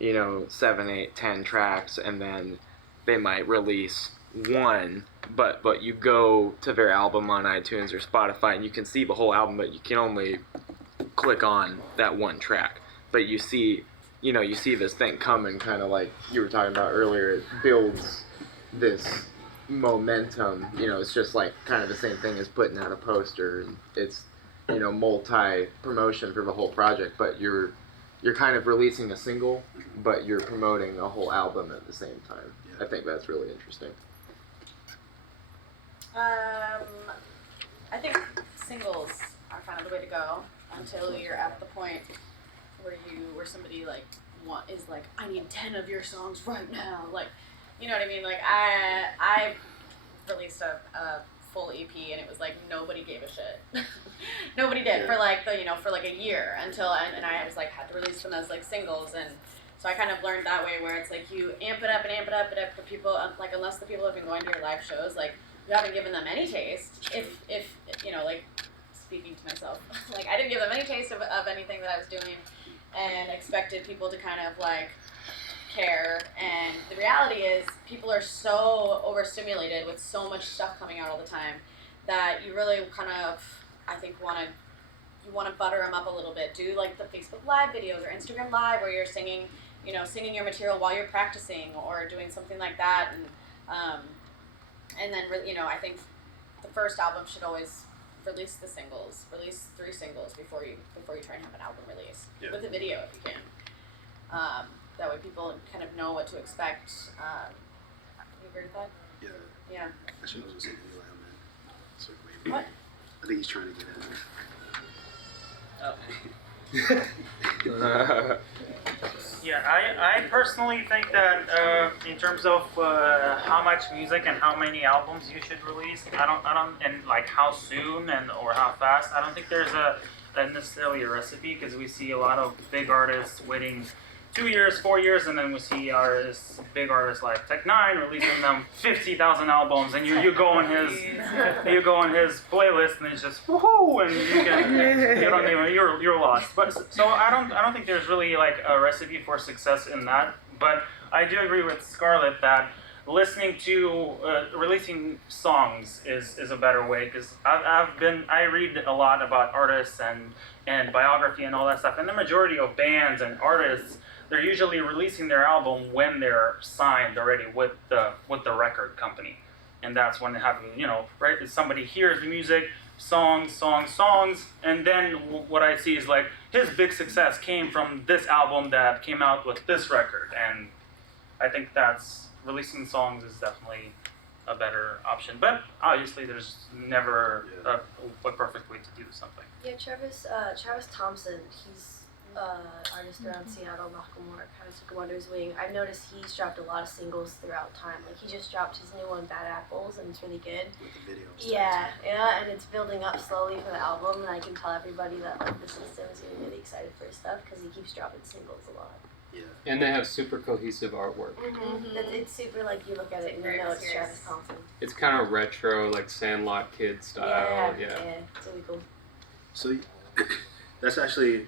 7, 8, 10 tracks, and then they might release one. But you go to their album on iTunes or Spotify, and you can see the whole album, but you can only click on that one track. But you see this thing coming, kind of like you were talking about earlier. It builds this momentum. It's just like kind of the same thing as putting out a poster. It's multi-promotion for the whole project, but you're kind of releasing a single, but you're promoting a whole album at the same time. I think that's really interesting. I think singles are kind of the way to go until you're at the point where somebody like is like, I need 10 of your songs right now. Like, you know what I mean? Like I released a full EP and it was like nobody gave a shit. Nobody did for like for like a year until and I was like had to release them as like singles, and so I kind of learned that way where it's like you amp it up and amp it up and up for people like unless the people have been going to your live shows, like you haven't given them any taste. If like speaking to myself, like I didn't give them any taste of anything that I was doing and expected people to kind of like care, and the reality is people are so overstimulated with so much stuff coming out all the time that you really kind of I think want to butter them up a little bit. Do like the Facebook Live videos or Instagram Live where you're singing your material while you're practicing or doing something like that, and then I think the first album should always release the singles, release 3 singles before you try and have an album release with a video if you can. That way people kind of know what to expect. You agree with that? Yeah. Yeah. Actually, I was just saying so What? I think he's trying to get Yeah, I personally think that in terms of how much music and how many albums you should release, I don't, and like how soon or how fast. I don't think there's a necessarily a recipe, because we see a lot of big artists waiting 2 years, 4 years, and then we see big artists like Tech9 releasing them 50,000 albums, and you go on his playlist and it's just woohoo, and you're lost. But so I don't think there's really like a recipe for success in that. But I do agree with Scarlett that listening to releasing songs is a better way, because I read a lot about artists and biography and all that stuff, and the majority of bands and artists, they're usually releasing their album when they're signed already with the record company, and that's when they have right. Somebody hears the music, songs, and then what I see is like his big success came from this album that came out with this record, and I think that's releasing songs is definitely a better option. But obviously, there's never a perfect way to do something. Yeah, Travis Thompson, he's artist around Seattle, Macklemore, kind of took him under his wing. I've noticed he's dropped a lot of singles throughout time. Like he just dropped his new one, Bad Apples, and it's really good. With the videos. Yeah, and it's building up slowly for the album, and I can tell everybody that like the system is getting really excited for his stuff because he keeps dropping singles a lot. Yeah. And they have super cohesive artwork. It's super like you look at it and you know it's Travis Thompson. It's kind of retro, like Sandlot Kid style. Yeah, it's really cool. So that's actually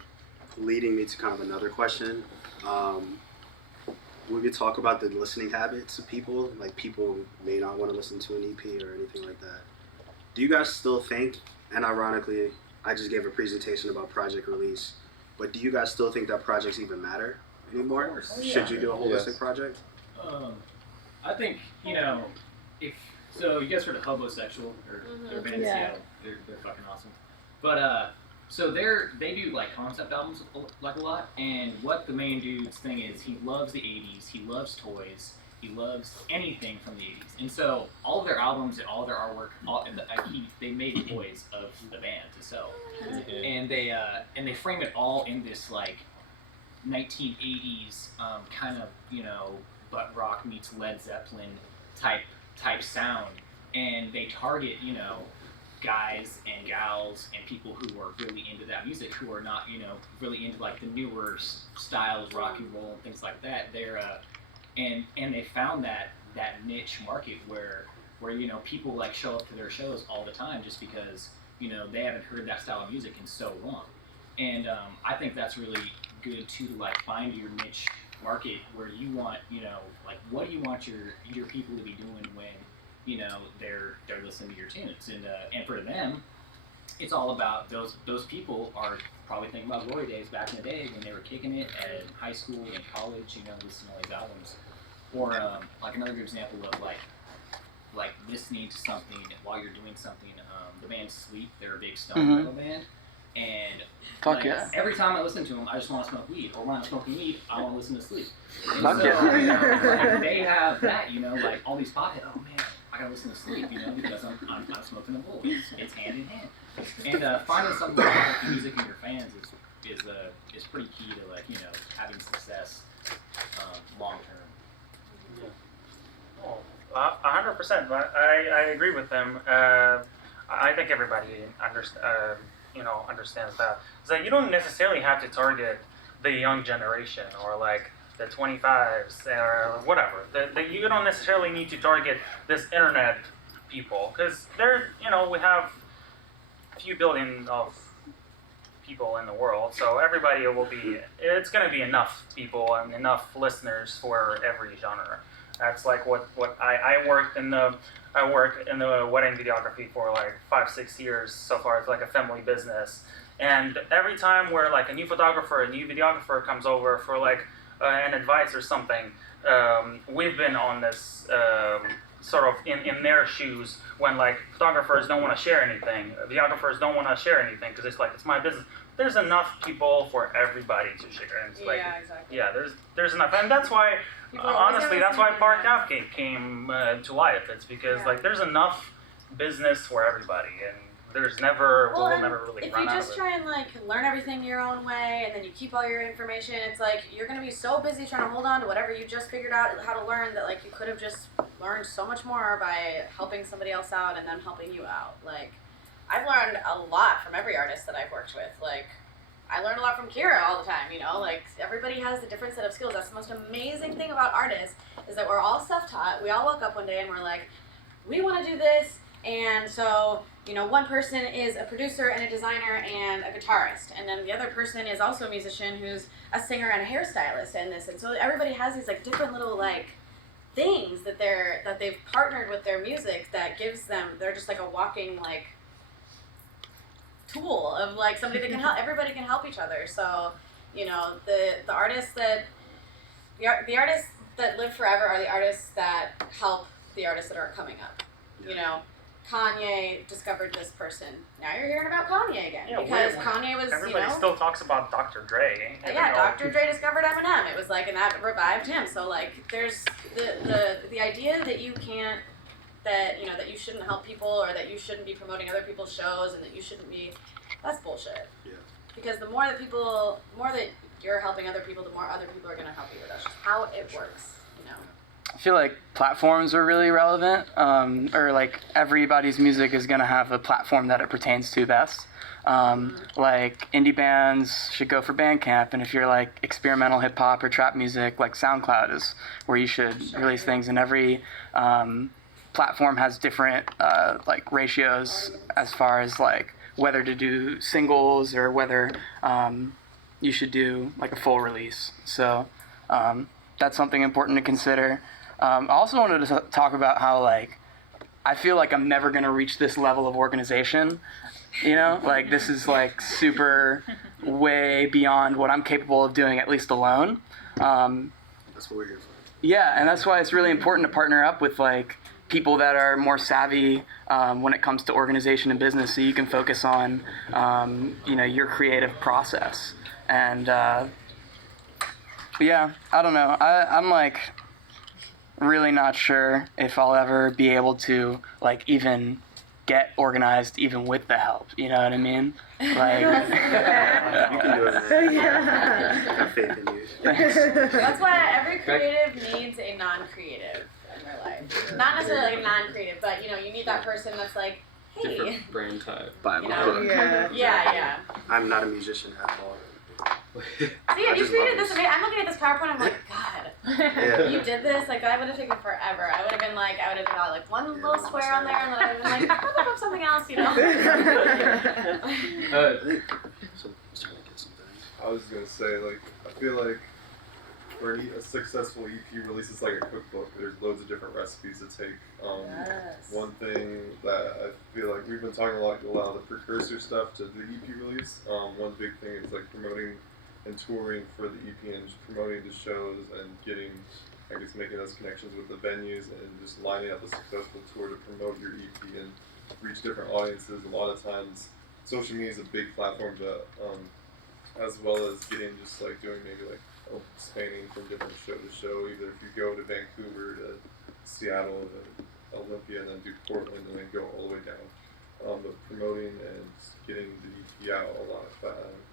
leading me to kind of another question. We could talk about the listening habits of people. Like people may not want to listen to an EP or anything like that. Do you guys still think, and ironically, I just gave a presentation about project release, but do you guys still think that projects even matter anymore? Should you do a holistic project? I think, if so, you guys heard of Hobosexual or their band in Seattle? They're fucking awesome. But so they do like concept albums like a lot, and what the main dude's thing is, he loves the '80s, he loves toys, he loves anything from the '80s, and so all of their albums and all of their artwork, they made toys of the band to sell, and they frame it all in this like 1980s kind of butt rock meets Led Zeppelin type sound, and they target guys and gals and people who are really into that music, who are not really into like the newer styles, rock and roll and things like that. They're and they found that niche market where people like show up to their shows all the time just because they haven't heard that style of music in so long. And I think that's really good to like find your niche market where you want like what do you want your people to be doing when they're listening to your tunes, and for them it's all about those people are probably thinking about glory days back in the day when they were kicking it at high school and college, listening to all these albums, or like another good example of like listening to something while you're doing something. The band Sleep, they're a big stone metal band. And every time I listen to them, I just want to smoke weed. Or when I'm smoking weed, I want to listen to Sleep. And so, like, they have that, like all these potheads. Oh man, I gotta listen to Sleep, because I'm smoking a bowl. It's hand in hand. And finding something about the music and your fans is pretty key to like having success long term. Oh, 100%. I agree with them. I think everybody understands that. It's like you don't necessarily have to target the young generation or like the 25s or whatever. You don't necessarily need to target this internet people because we have a few billion of people in the world, so everybody it's going to be enough people and enough listeners for every genre. That's like what I work in the wedding videography for like 5-6 years so far. It's like a family business, and every time where like a new photographer, a new videographer comes over for like an advice or something, we've been on this sort of in their shoes when like photographers don't want to share anything, videographers don't want to share anything because it's like it's my business. There's enough people for everybody to share, and it's exactly. Yeah, there's enough, and that's why. Honestly, that's why Park Ave came to life. It's because like there's enough business for everybody, and there's never we'll never really run out of it. If you just try and like learn everything your own way, and then you keep all your information, it's like you're gonna be so busy trying to hold on to whatever you just figured out how to learn that like you could have just learned so much more by helping somebody else out and them helping you out. Like I've learned a lot from every artist that I've worked with. Like I learn a lot from Kira all the time, like everybody has a different set of skills. That's the most amazing thing about artists is that we're all self-taught. We all woke up one day and we're like, we want to do this. And so, one person is a producer and a designer and a guitarist. And then the other person is also a musician who's a singer and a hairstylist and this. And so everybody has these like different little like things that they've partnered with their music that gives them, they're just like a walking like tool of like somebody that can help. Everybody can help each other. So the artists that live forever are the artists that help the artists that are coming up. Kanye discovered this person. Now you're hearing about Kanye again Yeah, because weird. Kanye was, Everybody still talks about Dr. Dre. yeah, Dr. Dre discovered Eminem. It was like, and that revived him. So like, there's the idea that you can't, that that you shouldn't help people or that you shouldn't be promoting other people's shows and that you shouldn't be, that's bullshit. Yeah. Because the more that you're helping other people, the more other people are gonna help you. That's just how it works. I feel like platforms are really relevant, or like everybody's music is gonna have a platform that it pertains to best. Like indie bands should go for Bandcamp, and if you're like experimental hip hop or trap music, like SoundCloud is where you should release things. And every platform has different like ratios as far as like whether to do singles or whether you should do like a full release. So that's something important to consider. I also wanted to talk about how like I feel like I'm never gonna reach this level of organization. Like this is like super way beyond what I'm capable of doing, at least alone. That's what we're here for. Yeah, and that's why it's really important to partner up with like people that are more savvy when it comes to organization and business, so you can focus on your creative process. And yeah, I don't know. I'm like really not sure if I'll ever be able to like even get organized even with the help. You know what I mean? Like You can do it. Yeah. I have faith in you. Thanks. That's why every creative needs a non-creative in their life. Not necessarily like a non-creative, but you need that person that's like, hey. Different brain type. Buy my book. Yeah. I'm not a musician at all. See, if you just created love this, I'm looking at this PowerPoint, I'm like, God, Yeah. you did this, like that would have taken forever. I would have been like, I would have got like one little square on there, and then I would have been like, I'll up something else, So I was trying to get something. I was gonna say, like, I feel like for a successful EP release, it's like a cookbook. There's loads of different recipes to take. One thing that I feel like we've been talking a lot of the precursor stuff to the EP release. One big thing is like promoting and touring for the EP and just promoting the shows and getting, I guess, making those connections with the venues and just lining up a successful tour to promote your EP and reach different audiences. A lot of times, social media is a big platform to, as well as getting just like doing maybe like spanning from different show to show. Either if you go to Vancouver to Seattle to Olympia and then do Portland and then go all the way down. But promoting and getting the EP out a lot,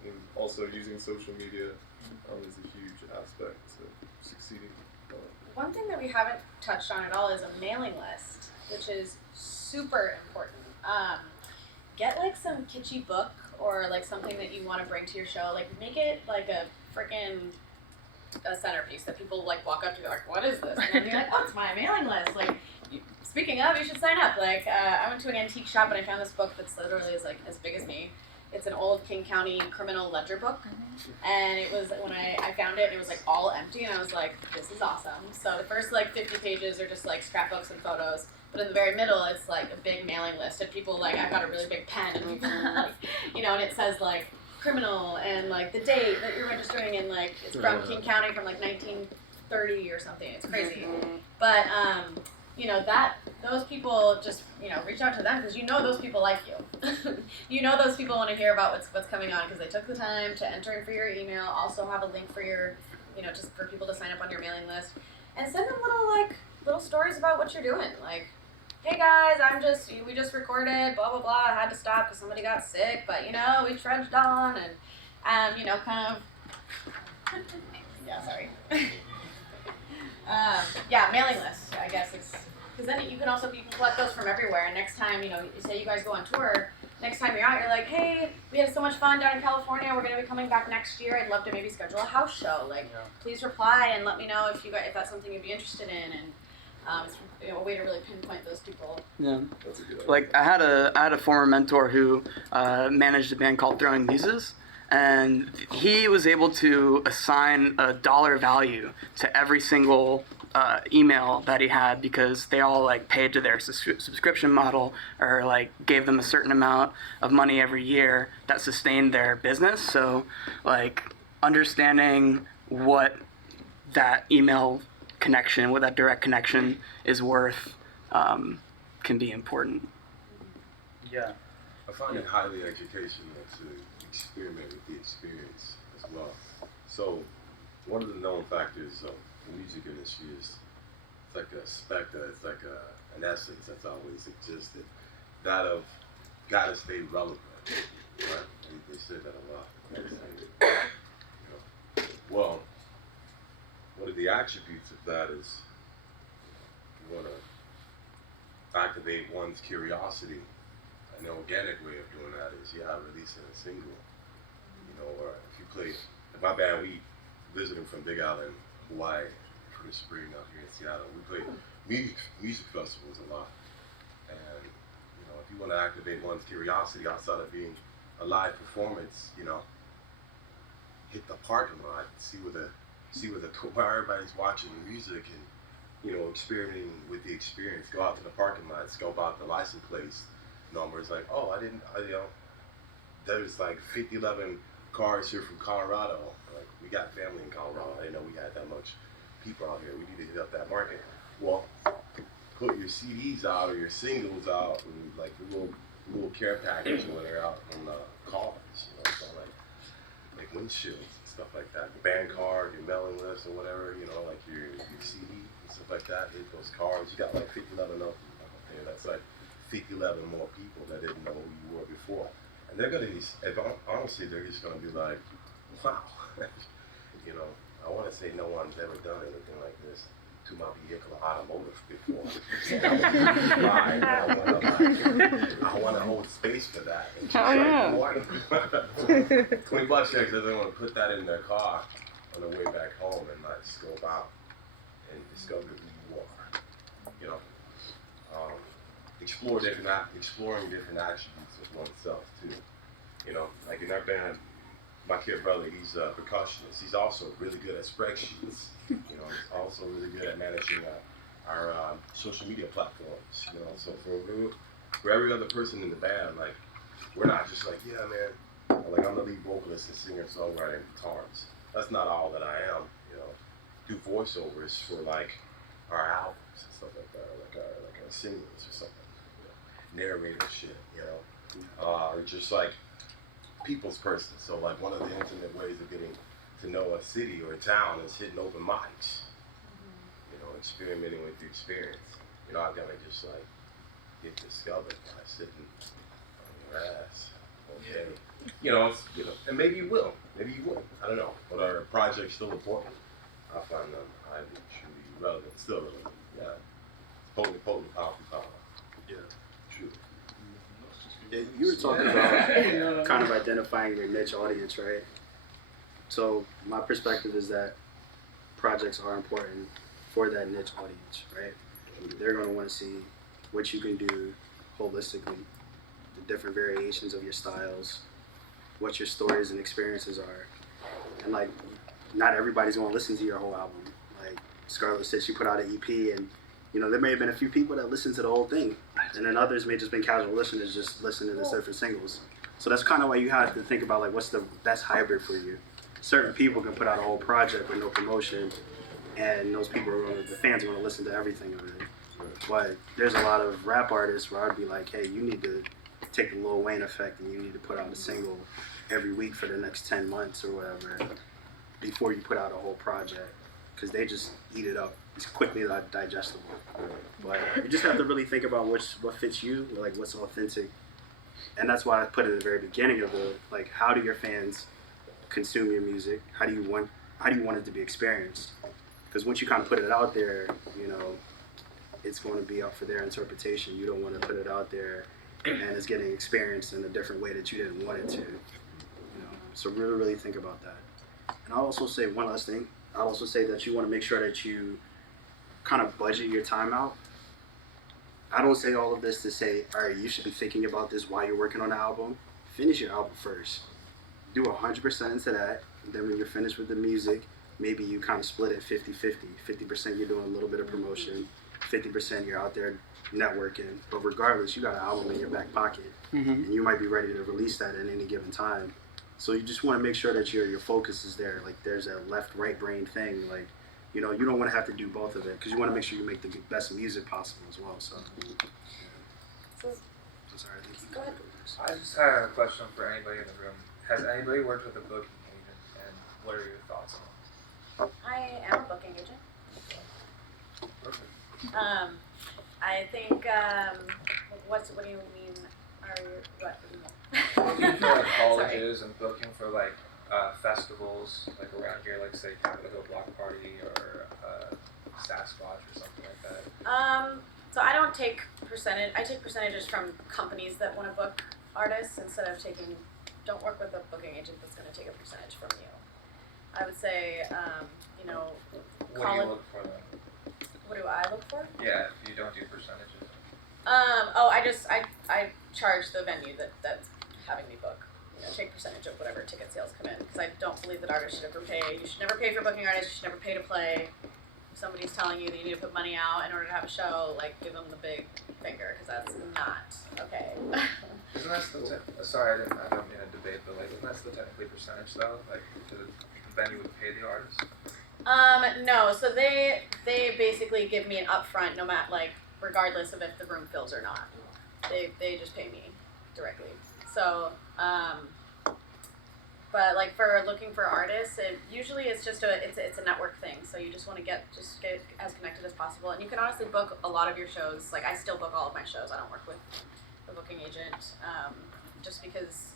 and also using social media is a huge aspect to succeeding. One thing that we haven't touched on at all is a mailing list, which is super important. Get like some kitschy book or like something that you want to bring to your show. Like make it like a freaking centerpiece that people like walk up to, like, what is this? And then you're like, oh, it's my mailing list. Like, speaking of, you should sign up. Like, I went to an antique shop and I found this book that's literally like as big as me. It's an old King County criminal ledger book, and it was when I found it, it was like all empty, and I was like, this is awesome. So the first like 50 pages are just like scrapbooks and photos, but in the very middle, it's like a big mailing list of people. Like, I've got a really big pen, and people, like, and it says like criminal and like the date that you're registering, and like it's from King County from like 1930 or something. It's crazy, but that those people just reach out to them because those people like you. Those people want to hear about what's coming on because they took the time to enter in for your email. Also have a link for your just for people to sign up on your mailing list, and send them little stories about what you're doing. Like, hey guys, we just recorded blah blah blah. I had to stop because somebody got sick, but we trudged on and kind of yeah, sorry. Mailing list, I guess, because then you can collect those from everywhere. And next time, you say you guys go on tour, next time you're out, you're like, hey, we had so much fun down in California. We're going to be coming back next year. I'd love to maybe schedule a house show. Like, please reply and let me know if that's something you'd be interested in. And it's a way to really pinpoint those people. Yeah. That's a good idea. Like I had a former mentor who managed a band called Throwing Muses, and he was able to assign a dollar value to every single email that he had because they all like paid to their subscription model or like gave them a certain amount of money every year that sustained their business. So like understanding what that email connection, what that direct connection is worth can be important. Yeah. I find it highly educational to experiment with the experience as well. So, one of the known factors of the music industry is it's like a specter, it's like an essence that's always existed. That of gotta stay relevant, right? They said that a lot. Gotta stay, well, one of the attributes of that is you want to activate one's curiosity. An organic way of doing that is, releasing a single. Or if you play, in my band, we visiting from Big Island, Hawaii, for the spring out here in Seattle. We play music festivals a lot. And, if you want to activate one's curiosity outside of being a live performance, hit the parking lot, see where everybody's watching the music and, experimenting with the experience. Go out to the parking lot, scope out the license plates numbers. Like, there's like 11 cars here from Colorado. Like, we got family in Colorado. I didn't know we had that much people out here. We need to hit up that market. Well, put your CDs out or your singles out and like the little care package when they're out on the cars. So like windshields and stuff like that. Your band card, your mailing list or whatever, like your CD and stuff like that. Hit those cars. You got like 11 of them. Okay, that's like 11 more people that didn't know who you were before. And they're gonna be, honestly, they're just gonna be like, wow. I want to say no one's ever done anything like this to my vehicle automotive before. So I want to hold space for that. And just $20 checks, they want to put that in their car on the way back home and like scope out and discover who you are. Exploring different attributes of oneself too. Like in our band, my kid brother, he's a percussionist. He's also really good at spreadsheets. He's also really good at managing our social media platforms. So for every other person in the band, like we're not just like, yeah, man, like I'm the lead vocalist and singer, songwriter, and guitarist. That's not all that I am. Do voiceovers for like our albums and stuff like that, or like our singles or something. Narrator shit, or just like people's person. So like one of the intimate ways of getting to know a city or a town is hitting open mics. Experimenting with the experience. I've got to just like get discovered by sitting on your ass. Okay. And maybe you will. Maybe you won't. I don't know. But are projects still important? I find them highly, truly relevant. Still relevant. Yeah. Potent, powerful. Yeah. True. Yeah, you were talking about kind of identifying your niche audience, right? So my perspective is that projects are important for that niche audience, right? They're going to want to see what you can do holistically, the different variations of your styles, what your stories and experiences are. And like, not everybody's going to listen to your whole album. Like Scarlett said, she put out an EP and there may have been a few people that listened to the whole thing, and then others may just been casual listeners, just listening to different singles. So that's kind of why you have to think about like what's the best hybrid for you. Certain people can put out a whole project with no promotion, and those people the fans are going to listen to everything of it. But there's a lot of rap artists where I'd be like, hey, you need to take the Lil Wayne effect, and you need to put out a single every week for the next 10 months or whatever before you put out a whole project, because they just eat it up. It's quickly digestible. But you just have to really think about what fits you, like what's authentic. And that's why I put it at the very beginning of like, how do your fans consume your music? How do you want it to be experienced? Because once you kind of put it out there, it's going to be up for their interpretation. You don't want to put it out there and it's getting experienced in a different way that you didn't want it to. So really, really think about that. And I'll also say one last thing. I'll also say that you want to make sure that you kind of budget your time out. I don't say all of this to say, all right, you should be thinking about this while you're working on the album. Finish your album first. Do 100% into that. And then when you're finished with the music, maybe you kind of split it 50-50. 50% you're doing a little bit of promotion, 50% you're out there networking. But regardless, you got an album in your back pocket. And you might be ready to release that at any given time. So you just want to make sure that your focus is there. Like there's a left-right brain thing. Like, you don't want to have to do both of it because you want to make sure you make the best music possible as well. So Go ahead. I just had a question for anybody in the room. Has anybody worked with a booking agent, and what are your thoughts on I am a booking agent. it? Perfect. I think, what do you mean? What do you Booking mean? for like Sorry. colleges and booking for like festivals, like around here, like say Capitol Hill Block Party or Sasquatch or something like that. So I don't take percentage. I take percentages from companies that want to book artists instead of don't work with a booking agent that's going to take a percentage from you. I would say, What do you college. look for then? What do I look for? Yeah, if you don't do percentages. I charge the venue that's having me book. Take percentage of whatever ticket sales come in, because I don't believe that artists should ever pay. You should never pay for booking artists. You should never pay to play. If somebody's telling you that you need to put money out in order to have a show, like, give them the big finger, because that's not okay. Isn't that still sorry, I don't mean to debate, but like, isn't that still technically percentage though? Like, the venue would pay the artist? No. So they basically give me an upfront, no matter, like, regardless of if the room fills or not. They just pay me directly. So, but like for looking for artists, usually it's just it's a network thing. So you just want to get as connected as possible, and you can honestly book a lot of your shows. Like I still book all of my shows. I don't work with a booking agent, just because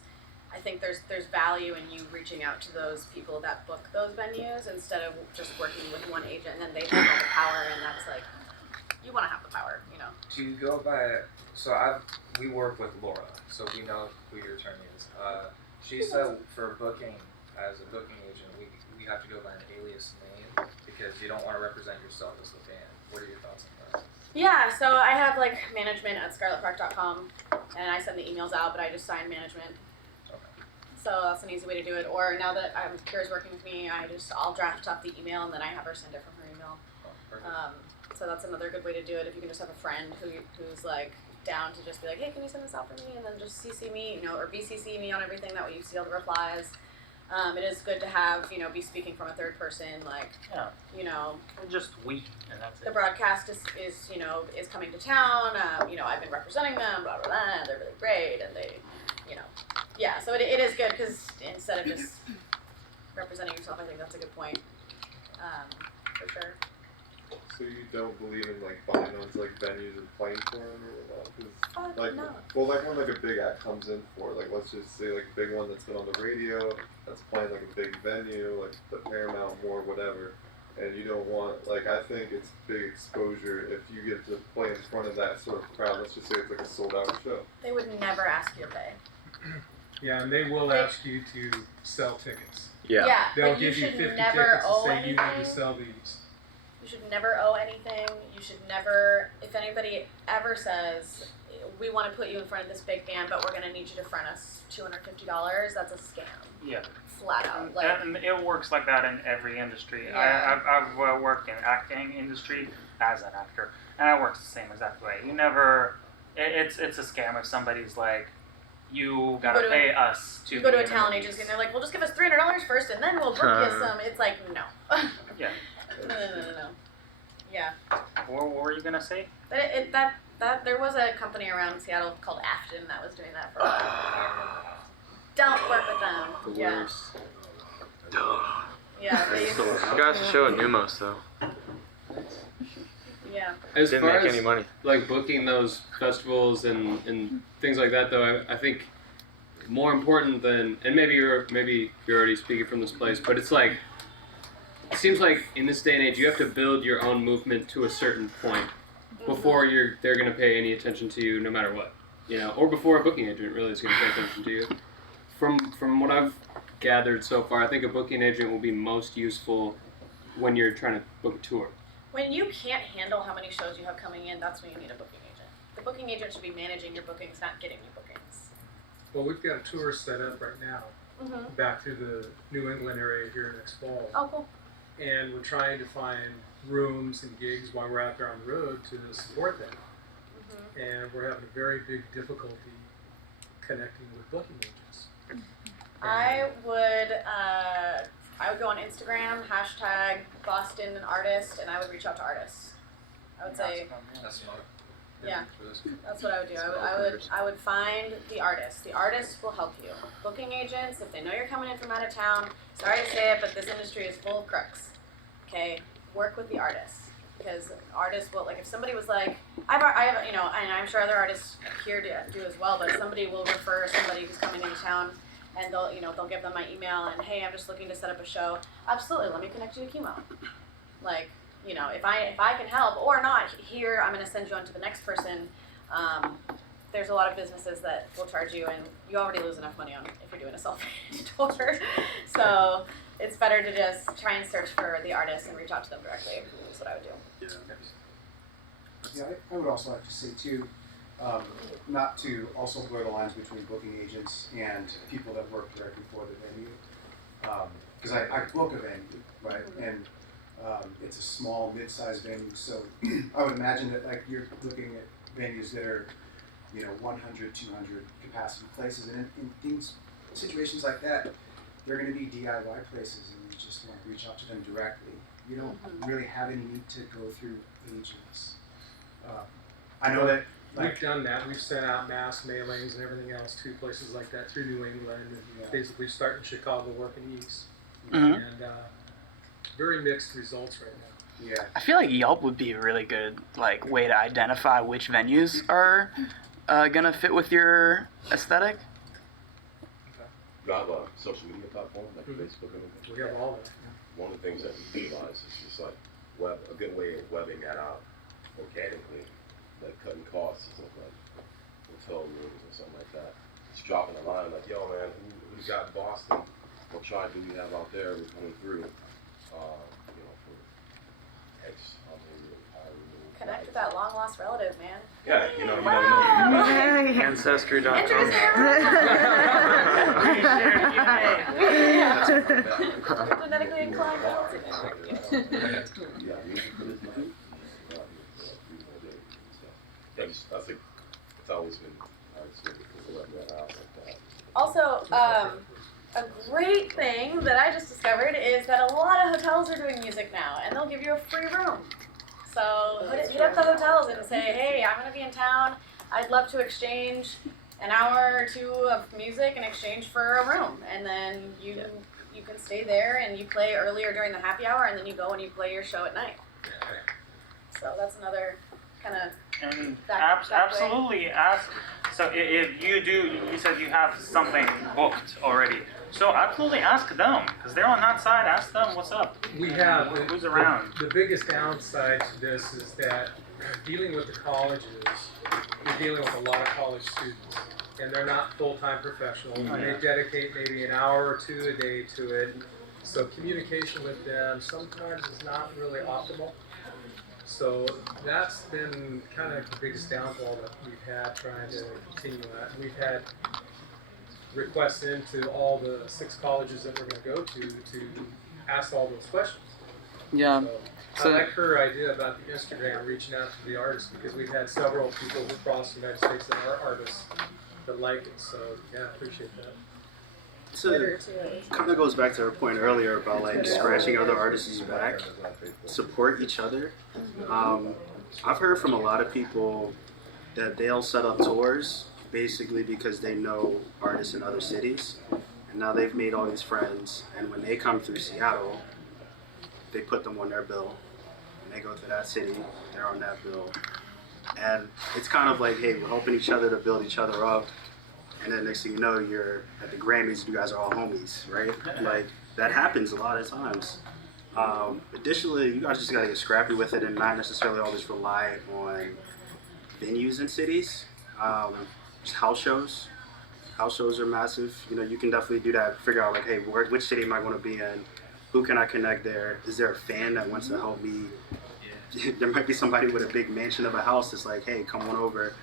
I think there's value in you reaching out to those people that book those venues instead of just working with one agent and then they have all the power, and that's like, you want to have the power, Do you go by, we work with Laura, so we know who your attorney is. She said for booking, as a booking agent, we have to go by an alias name because you don't want to represent yourself as the band. What are your thoughts on that? Yeah, so I have like management at scarletpark.com, and I send the emails out, but I just sign management. Okay. So that's an easy way to do it. Or now that Kira's working with me, I'll draft up the email and then I have her send it from her email. Oh, perfect. So that's another good way to do it. If you can just have a friend who's like down to just be like, hey, can you send this out for me? And then just CC me, or BCC me on everything. That way you see all the replies. It is good to have, be speaking from a third person, like, Just we, and that's the it. broadcast is coming to town. I've been representing them, blah, blah, blah. They're really great, and they, yeah, so it is good, because instead of just representing yourself, I think that's a good point, for sure. So you don't believe in like buying onto like venues and playing for them or what? 'Cause, like, no. well, like when like a big act comes in for like, let's just say like a big one that's been on the radio, that's playing like a big venue, like the Paramount or whatever, and you don't want, like, I think it's big exposure if you get to play in front of that sort of crowd. Let's just say it's like a sold out show. They would never ask you to pay. Yeah, and they will ask you to sell tickets. Yeah, They'll but you give you should 50 never tickets and owe say anything. you need to sell these. You should never owe anything. You should never, if anybody ever says, we want to put you in front of this big band, but we're going to need you to front us $250, that's a scam. Yeah. Flat out. Like, And it works like that in every industry. Yeah. I've worked in acting industry as an actor, and it works the same exact way. You never, it's a scam if somebody's like, you gotta go to pay us to you go to be a in talent movies. agency and they're like, well, just give us $300 first and then we'll book you some. It's like, no. Yeah. No. Yeah. What were you gonna say? But that there was a company around Seattle called Afton that was doing that for a while. Don't work with them. The Yeah. worst. Yeah. They, You got the show at Numos though. yeah. As Didn't far make as any money. like booking those festivals and things like that, though, I think more important than, and maybe you're already speaking from this place, but it's like, it seems like in this day and age you have to build your own movement to a certain point before they're gonna pay any attention to you, no matter what, or before a booking agent really is gonna pay attention to you. From what I've gathered so far, I think a booking agent will be most useful when you're trying to book a tour. When you can't handle how many shows you have coming in, that's when you need a booking agent. The booking agent should be managing your bookings, not getting you bookings. Well, we've got a tour set up right now Mm-hmm. back to the New England area here next fall. Oh, cool. And we're trying to find rooms and gigs while we're out there on the road to support them. Mm-hmm. And we're having a very big difficulty connecting with booking agents. I would go on Instagram, hashtag Boston Artist, and I would reach out to artists. I would say, That's smart. Yeah. for this. That's what I would do. I would find the artist. The artist will help you. Booking agents, if they know you're coming in from out of town, sorry to say it, but this industry is full of crooks. Okay, work with the artists, because artists will, like, if somebody was like, I have, you know, and I'm sure other artists here do as well, but somebody will refer somebody who's coming into town, and they'll, you know, they'll give them my email and, hey, I'm just looking to set up a show. Absolutely, let me connect you to Chemo. Like, you know, if I can help or not, here I'm going to send you on to the next person. There's a lot of businesses that will charge you, and you already lose enough money on if you're doing a self-pay tour. So it's better to just try and search for the artist and reach out to them directly. That's what I would do. Yeah, I would also like to say too, not to also blur the lines between booking agents and people that work directly for the venue. Because I book a venue, right? And it's a small, mid-sized venue, so I would imagine that like you're looking at venues that are, you know, 100, 200 capacity places, and in things, situations like that, they're going to be DIY places, and you just want to reach out to them directly. You don't really have any need to go through agents. I know that We've done that. We've sent out mass mailings and everything else to places like that through New England, and basically starting Chicago, working east, and very mixed results right now. Yeah. I feel like Yelp would be a really good like way to identify which venues are gonna fit with your aesthetic. You have a social media platform like Facebook and everything? We have all that. One of the things that we utilize is just like a good way of webbing that out organically, like cutting costs and stuff like hotel rooms or something like that. Just dropping a line like, yo man, who's got in Boston? What tribe do we have out there? We're coming through, you know, for X, how many. Connect with that long lost relative, man. Yeah, you know, Ancestry.com. Genetically inclined. I think it's always been that house like that. Also, a great thing that I just discovered is that a lot of hotels are doing music now, and they'll give you a free room. So hit up the hotels and say, hey, I'm going to be in town. I'd love to exchange an hour or two of music in exchange for a room. And then you can stay there and you play earlier during the happy hour, and then you go and you play your show at night. So that's another kind of... And absolutely ask. So if you do, you said you have something booked already. So absolutely ask them, because they're on that side. Ask them what's up. We have who's around. The biggest downside to this is that dealing with the colleges, you're dealing with a lot of college students, and they're not full-time professionals. And they dedicate maybe an hour or two a day to it. So communication with them sometimes is not really optimal. So that's been kind of the biggest downfall that we've had trying to continue that. We've had requests into all the 6 colleges that we're going to go to ask all those questions. Yeah. So I like her idea about the Instagram, reaching out to the artists, because we've had several people across the United States that are artists that like it. So yeah, I appreciate that. So it kind of goes back to our point earlier about like scratching other artists' back, support each other. I've heard from a lot of people that they'll set up tours basically because they know artists in other cities, and now they've made all these friends, and when they come through Seattle, they put them on their bill, and they go to that city, they're on that bill, and it's kind of like, hey, we're helping each other to build each other up. And then next thing you know, you're at the Grammys, you guys are all homies, right? Like, that happens a lot of times. Additionally, you guys just gotta get scrappy with it and not necessarily always rely on venues in cities. Just house shows. House shows are massive. You know, you can definitely do that, figure out like, hey, which city am I gonna be in? Who can I connect there? Is there a fan that wants to help me? There might be somebody with a big mansion of a house that's like, hey, come on over.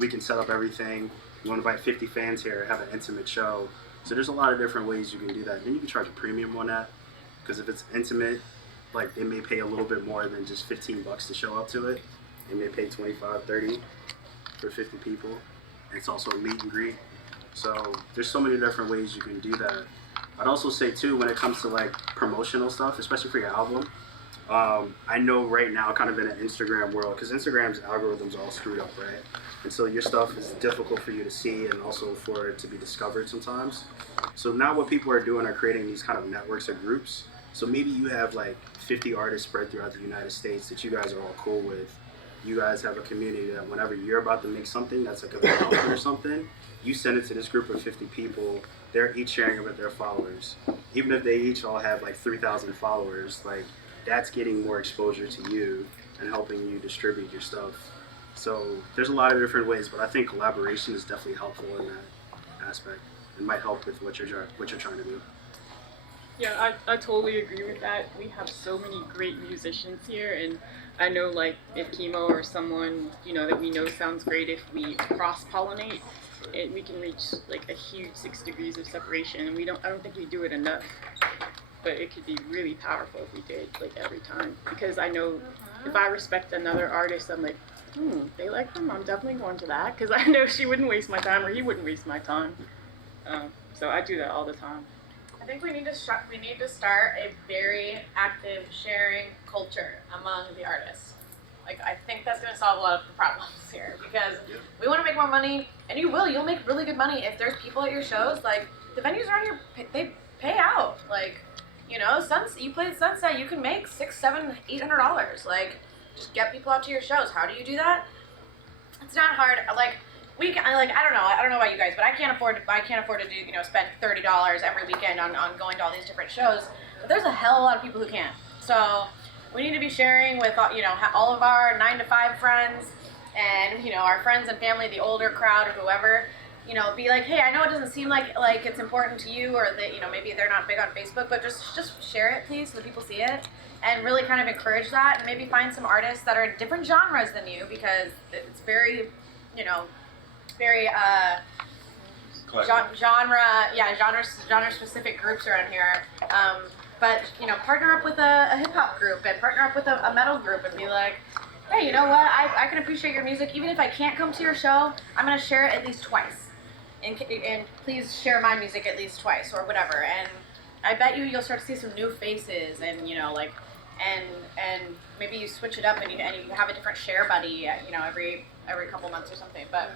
We can set up everything. You want to invite 50 fans here, have an intimate show. So there's a lot of different ways you can do that. Then you can charge a premium on that, because if it's intimate, like they may pay a little bit more than just $15 to show up to it. They may pay $25, $30 for 50 people. And it's also a meet and greet. So there's so many different ways you can do that. I'd also say too, when it comes to like promotional stuff, especially for your album, I know right now, kind of in an Instagram world, because Instagram's algorithms are all screwed up, right? And so your stuff is difficult for you to see and also for it to be discovered sometimes. So now what people are doing are creating these kind of networks or groups. So maybe you have like 50 artists spread throughout the United States that you guys are all cool with. You guys have a community that whenever you're about to make something that's like a album or something, you send it to this group of 50 people. They're each sharing it with their followers. Even if they each all have like 3,000 followers, like that's getting more exposure to you and helping you distribute your stuff. So there's a lot of different ways, but I think collaboration is definitely helpful in that aspect. It might help with what you're trying to do. Yeah, I totally agree with that. We have so many great musicians here, and I know like if Chemo or someone that we know sounds great, if we cross-pollinate, we can reach like a huge 6 degrees of separation. And I don't think we do it enough, but it could be really powerful if we did like every time. Because I know if I respect another artist, I'm like, they like them. I'm definitely going to that because I know she wouldn't waste my time or he wouldn't waste my time. So I do that all the time. I think we need to start a very active sharing culture among the artists. Like, I think that's going to solve a lot of the problems here because we want to make more money, and you'll make really good money if there's people at your shows. Like, the venues around here, they pay out. Like, you play at Sunset, you can make $600, $700, $800. Like, just get people out to your shows. How do you do that? It's not hard. Like, I don't know about you guys, but I can't afford to do, spend $30 every weekend on going to all these different shows. But there's a hell of a lot of people who can. So we need to be sharing with, all of our 9-to-5 friends and, our friends and family, the older crowd or whoever, be like, hey, I know it doesn't seem like it's important to you or that, maybe they're not big on Facebook, but just share it, please, so that people see it and really kind of encourage that and maybe find some artists that are in different genres than you because it's very, very genre specific groups around here. But partner up with a hip hop group and partner up with a metal group and be like, hey, you know what? I can appreciate your music. Even if I can't come to your show, I'm gonna share it at least twice. And please share my music at least twice or whatever. And I bet you'll start to see some new faces and and maybe you switch it up and you have a different share buddy every couple months or something. But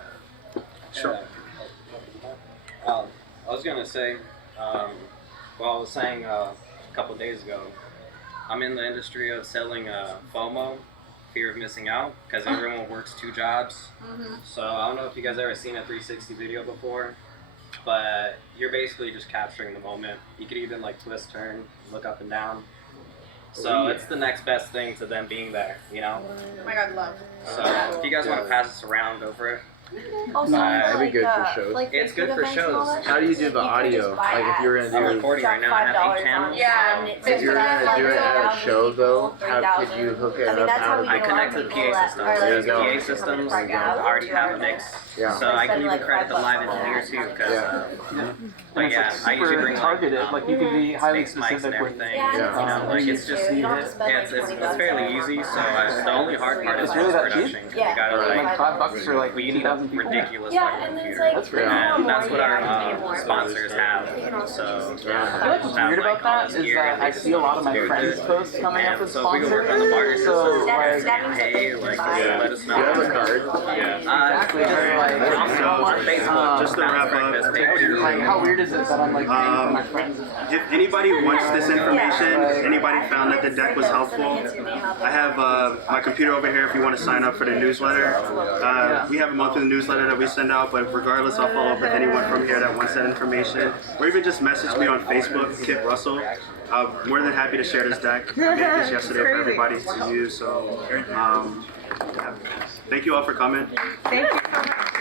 sure. I was gonna say, I was saying a couple days ago, I'm in the industry of selling FOMO, fear of missing out, because everyone works 2 jobs. Mm-hmm. So I don't know if you guys ever seen a 360 video before, but you're basically just capturing the moment. You could even twist, turn, look up and down. So it's the next best thing to them being there, Oh my God, love. So if you guys want to pass this around, go for it. Also, it'd be good for shows. It's good for shows. How do you do the audio? Like if you're gonna do I'm recording right now, I have 8 channels. Yeah. If you're gonna do it at a show though, how could you hook it up? I connect to the PA systems. There's PA systems. I already have a mix. Yeah. So I can even credit the live engineer too, because but yeah, I usually bring targeted. Like you can be highly mix mics and specific with everything. It's just it's fairly easy. So the only hard part is production. You gotta like $5 for like we need a ridiculous and then it's like, that's great. and that's what our sponsors have. So I feel like what's weird about that is that I see a lot of my friends' posts coming up with so we can sponsors. work on the barter system. So Hey, let us know. Do you have a card? Exactly. On Facebook, just to wrap up, Like how weird is it that I'm like paying for my friends? if anybody wants this information, anybody found that the deck was helpful, I have my computer over here if you want to sign up for the newsletter. We have a monthly newsletter that we send out, but regardless, I'll follow up with anyone from here that wants that information. Or even just message me on Facebook, Kit Russell. I'm more than happy to share this deck. I made this yesterday for everybody to use, so thank you all for coming. Thank you so much.